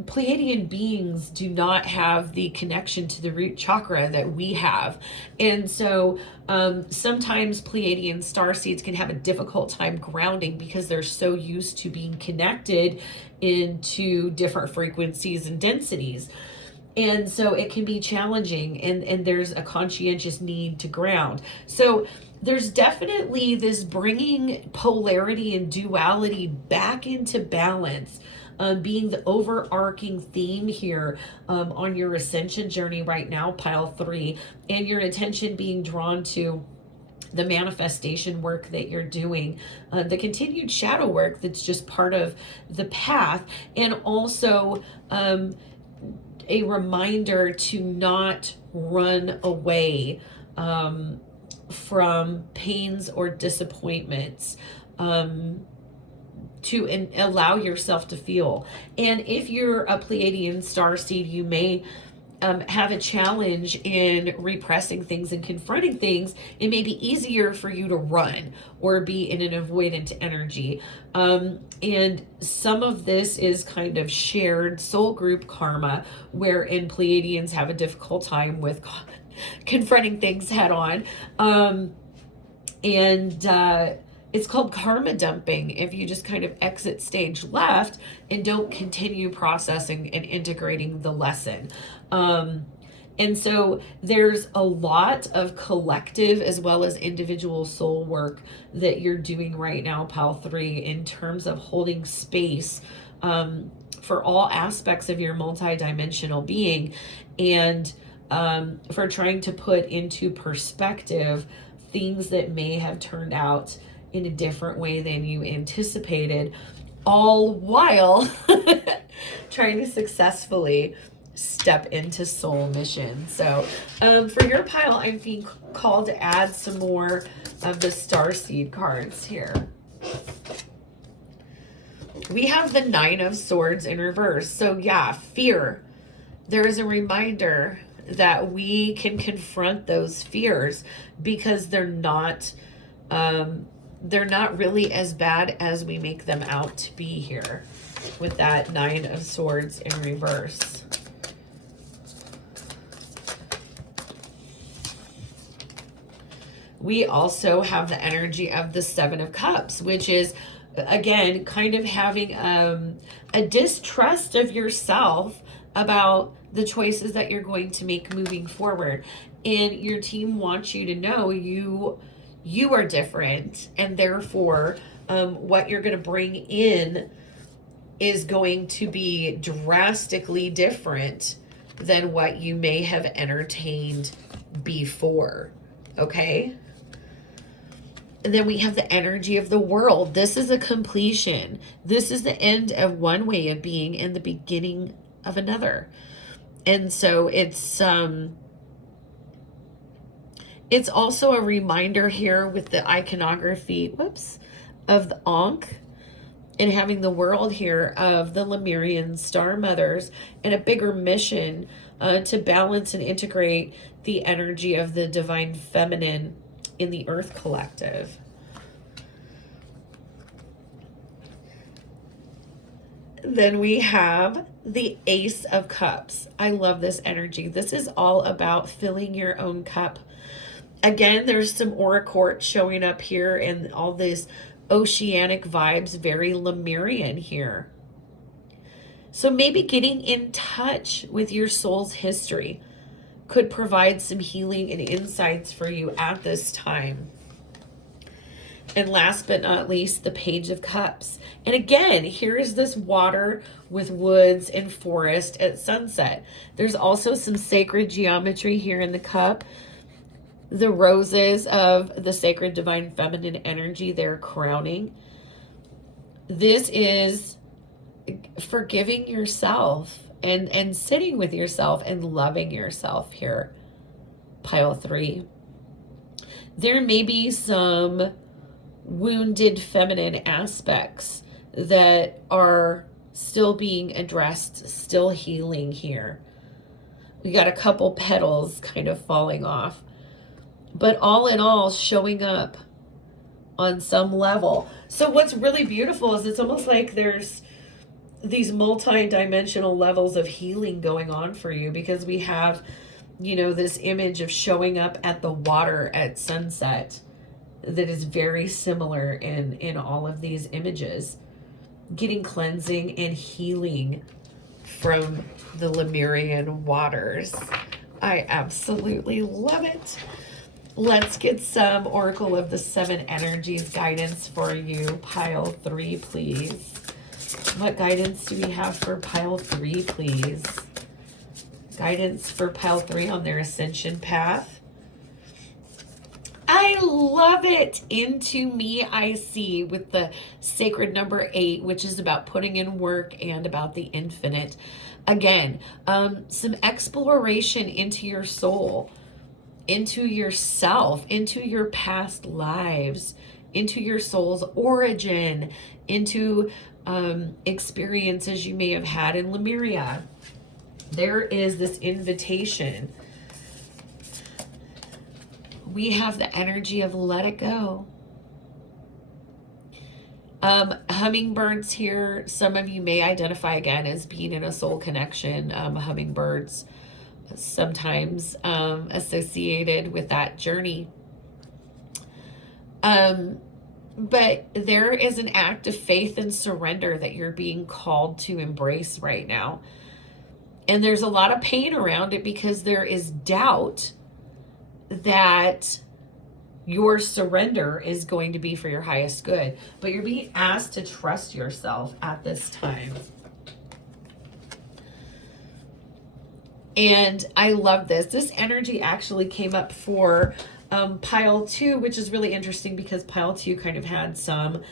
Pleiadian beings do not have the connection to the root chakra that we have. And so sometimes Pleiadian starseeds can have a difficult time grounding because they're so used to being connected into different frequencies and densities. And so it can be challenging, and there's a conscientious need to ground. So there's definitely this bringing polarity and duality back into balance, being the overarching theme here on your ascension journey right now, pile 3, and your attention being drawn to the manifestation work that you're doing, the continued shadow work that's just part of the path, and also a reminder to not run away from pains or disappointments, to allow yourself to feel. And if you're a Pleiadian starseed, you may have a challenge in repressing things and confronting things. It may be easier for you to run or be in an avoidant energy. And some of this is kind of shared soul group karma, wherein Pleiadians have a difficult time with confronting things head on. it's called karma dumping if you just kind of exit stage left and don't continue processing and integrating the lesson. And so there's a lot of collective as well as individual soul work that you're doing right now, Pile 3, in terms of holding space for all aspects of your multidimensional being, and for trying to put into perspective things that may have turned out in a different way than you anticipated, all while trying to successfully step into soul mission. So for your pile, I'm being called to add some more of the Starseed cards here. We have the Nine of Swords in reverse. So yeah, fear. There is a reminder that we can confront those fears because they're not really as bad as we make them out to be here with that Nine of Swords in reverse. We also have the energy of the Seven of Cups, which is, again, kind of having a distrust of yourself about the choices that you're going to make moving forward. And your team wants you to know you are different, and therefore what you're going to bring in is going to be drastically different than what you may have entertained before. Okay? And then we have the energy of the world. This is a completion. This is the end of one way of being and the beginning of another. And so it's also a reminder here with the iconography, of the Ankh, and having the world here of the Lemurian star mothers, and a bigger mission to balance and integrate the energy of the divine feminine in the Earth Collective. Then we have the Ace of Cups. I love this energy. This is all about filling your own cup. Again, there's some aura quartz showing up here, and all these oceanic vibes, very Lemurian here. So maybe getting in touch with your soul's history could provide some healing and insights for you at this time. And last but not least, the Page of Cups. And again, here is this water with woods and forest at sunset. There's also some sacred geometry here in the cup. The roses of the sacred divine feminine energy, they're crowning. This is forgiving yourself and sitting with yourself and loving yourself here, Pile 3. There may be some wounded feminine aspects that are still being addressed, still healing here. We got a couple petals kind of falling off. But all in all, showing up on some level. So what's really beautiful is it's almost like there's these multi-dimensional levels of healing going on for you, because we have, this image of showing up at the water at sunset that is very similar in all of these images. Getting cleansing and healing from the Lemurian waters. I absolutely love it. Let's get some Oracle of the Seven Energies guidance for you, Pile 3, please. What guidance do we have for Pile 3, please? Guidance for Pile 3 on their ascension path. I love it. Into me I see, with the sacred number 8, which is about putting in work and about the infinite. Again, some exploration into your soul, into yourself, into your past lives, into your soul's origin, into experiences you may have had in Lemuria. There is this invitation. We have the energy of let it go. Hummingbirds here. Some of you may identify again as being in a soul connection. Hummingbirds sometimes associated with that journey. But there is an act of faith and surrender that you're being called to embrace right now. And there's a lot of pain around it because there is doubt that your surrender is going to be for your highest good. But you're being asked to trust yourself at this time. And I love this. This energy actually came up for pile 2, which is really interesting because pile 2 kind of had some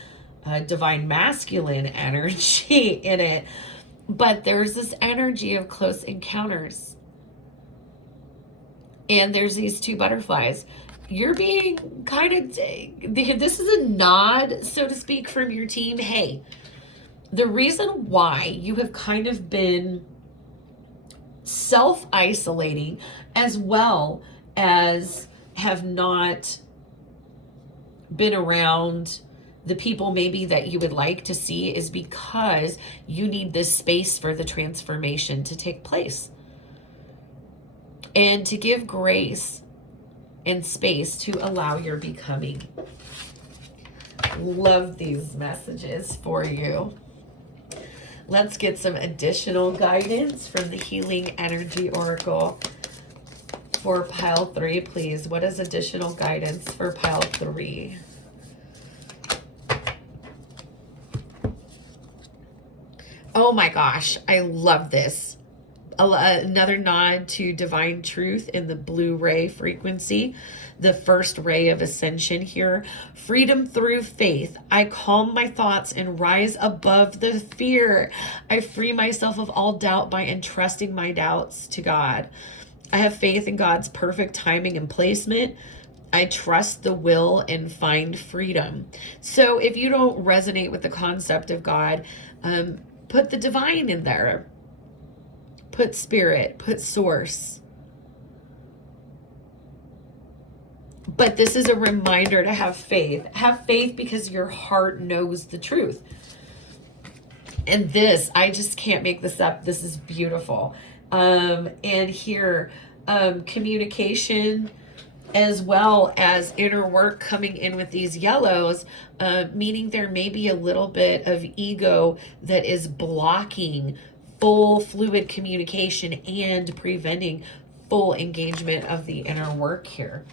divine masculine energy in it. But there's this energy of close encounters. And there's these 2 butterflies. You're being kind of, this is a nod, so to speak, from your team. Hey, the reason why you have kind of been self-isolating as well as have not been around the people maybe that you would like to see is because you need this space for the transformation to take place. And to give grace and space to allow your becoming. Love these messages for you. Let's get some additional guidance from the Healing Energy Oracle for pile 3, please. What is additional guidance for pile 3? Oh my gosh, I love this. Another nod to divine truth in the blue ray frequency, the first ray of ascension here. Freedom through faith. I calm my thoughts and rise above the fear. I free myself of all doubt by entrusting my doubts to God. I have faith in God's perfect timing and placement. I trust the will and find freedom. So if you don't resonate with the concept of God, put the divine in there. Put spirit, put source. But this is a reminder to have faith. Have faith because your heart knows the truth. And this, I just can't make this up. This is beautiful. And here, communication as well as inner work coming in with these yellows, meaning there may be a little bit of ego that is blocking full fluid communication and preventing full engagement of the inner work here.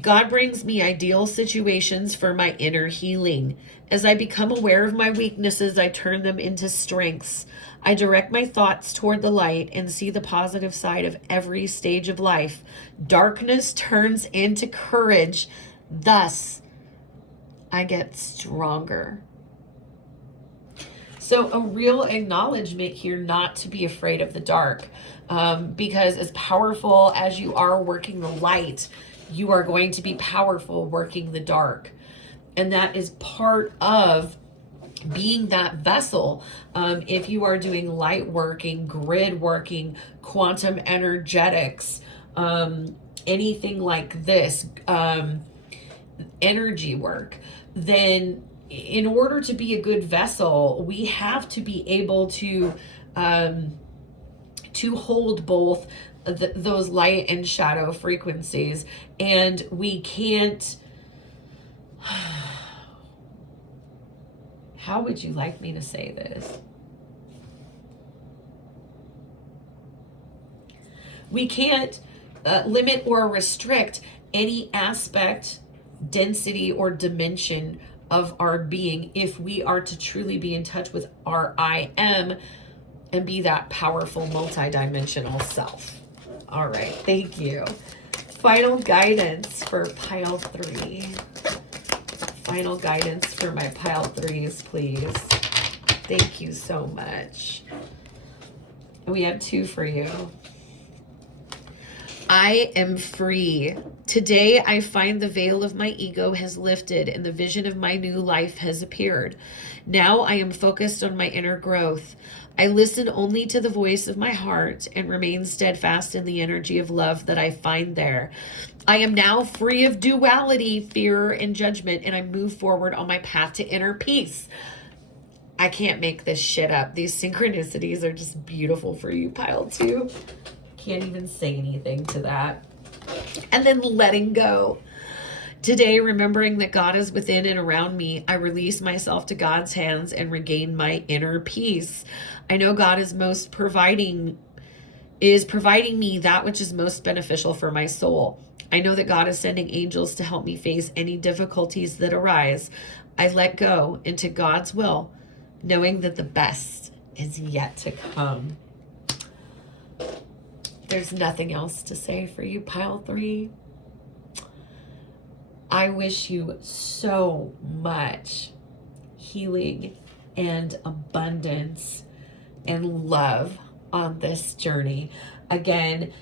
God brings me ideal situations for my inner healing. As I become aware of my weaknesses, I turn them into strengths. I direct my thoughts toward the light and see the positive side of every stage of life. Darkness turns into courage. Thus, I get stronger. So a real acknowledgement here not to be afraid of the dark, because as powerful as you are working the light, you are going to be powerful working the dark. And that is part of being that vessel. If you are doing light working, grid working, quantum energetics, anything like this, energy work, then in order to be a good vessel, we have to be able to hold both those light and shadow frequencies. And we can't, how would you like me to say this? We can't limit or restrict any aspect, density, or dimension of our being if we are to truly be in touch with our I am and be that powerful multidimensional self. All right, thank you. Final guidance for pile 3. Final guidance for my pile 3s, please. Thank you so much. We have 2 for you. I am free. Today, I find the veil of my ego has lifted and the vision of my new life has appeared. Now I am focused on my inner growth. I listen only to the voice of my heart and remain steadfast in the energy of love that I find there. I am now free of duality, fear, and judgment, and I move forward on my path to inner peace. I can't make this shit up. These synchronicities are just beautiful for you, pile 2. Can't even say anything to that. And then letting go. Today, remembering that God is within and around me, I release myself to God's hands and regain my inner peace. I know God is providing me that which is most beneficial for my soul. I know that God is sending angels to help me face any difficulties that arise. I let go into God's will, knowing that the best is yet to come. There's nothing else to say for you, Pile 3. I wish you so much healing and abundance and love on this journey. Again,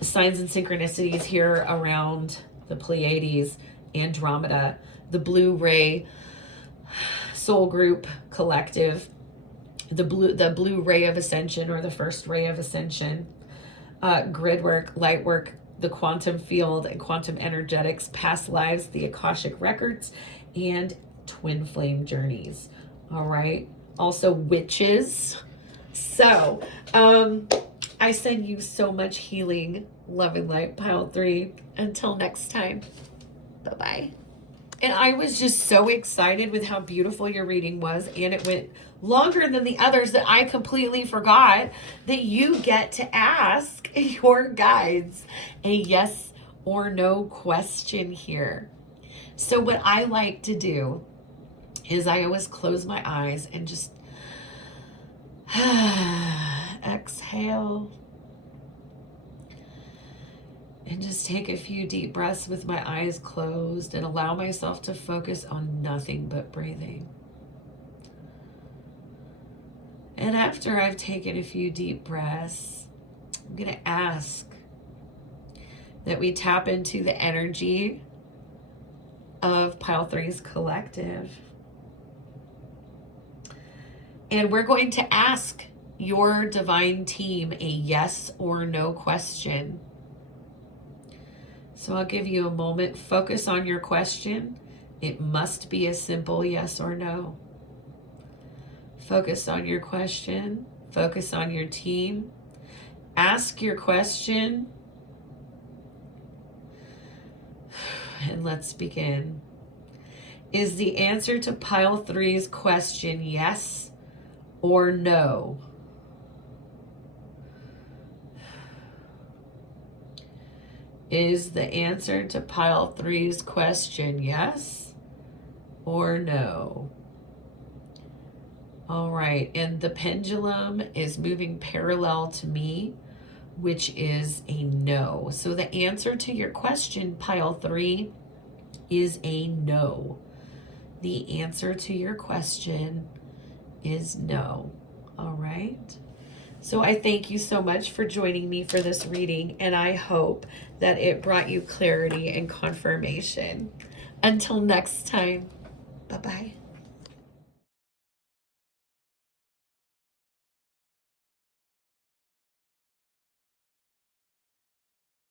signs and synchronicities here around the Pleiades, Andromeda, the Blue Ray Soul Group Collective, the blue ray of Ascension, or the first ray of Ascension, grid work, light work, the quantum field and quantum energetics, past lives, the Akashic records, and twin flame journeys. All right. Also witches. So, I send you so much healing, love, and light, Pile 3. Until next time. Bye-bye. And I was just so excited with how beautiful your reading was, and it went longer than the others that I completely forgot that you get to ask your guides a yes or no question here. So what I like to do is I always close my eyes and just exhale. And just take a few deep breaths with my eyes closed and allow myself to focus on nothing but breathing. And after I've taken a few deep breaths, I'm going to ask that we tap into the energy of Pile 3's collective. And we're going to ask your divine team a yes or no question. So I'll give you a moment. Focus on your question. It must be a simple yes or no. Focus on your question. Focus on your team. Ask your question. And let's begin. Is the answer to Pile 3's question yes or no? Is the answer to Pile 3's question yes or no? All right, and the pendulum is moving parallel to me, which is a no. So the answer to your question, Pile 3, is a no. The answer to your question is no. All right. So I thank you so much for joining me for this reading, and I hope that it brought you clarity and confirmation. Until next time, bye-bye.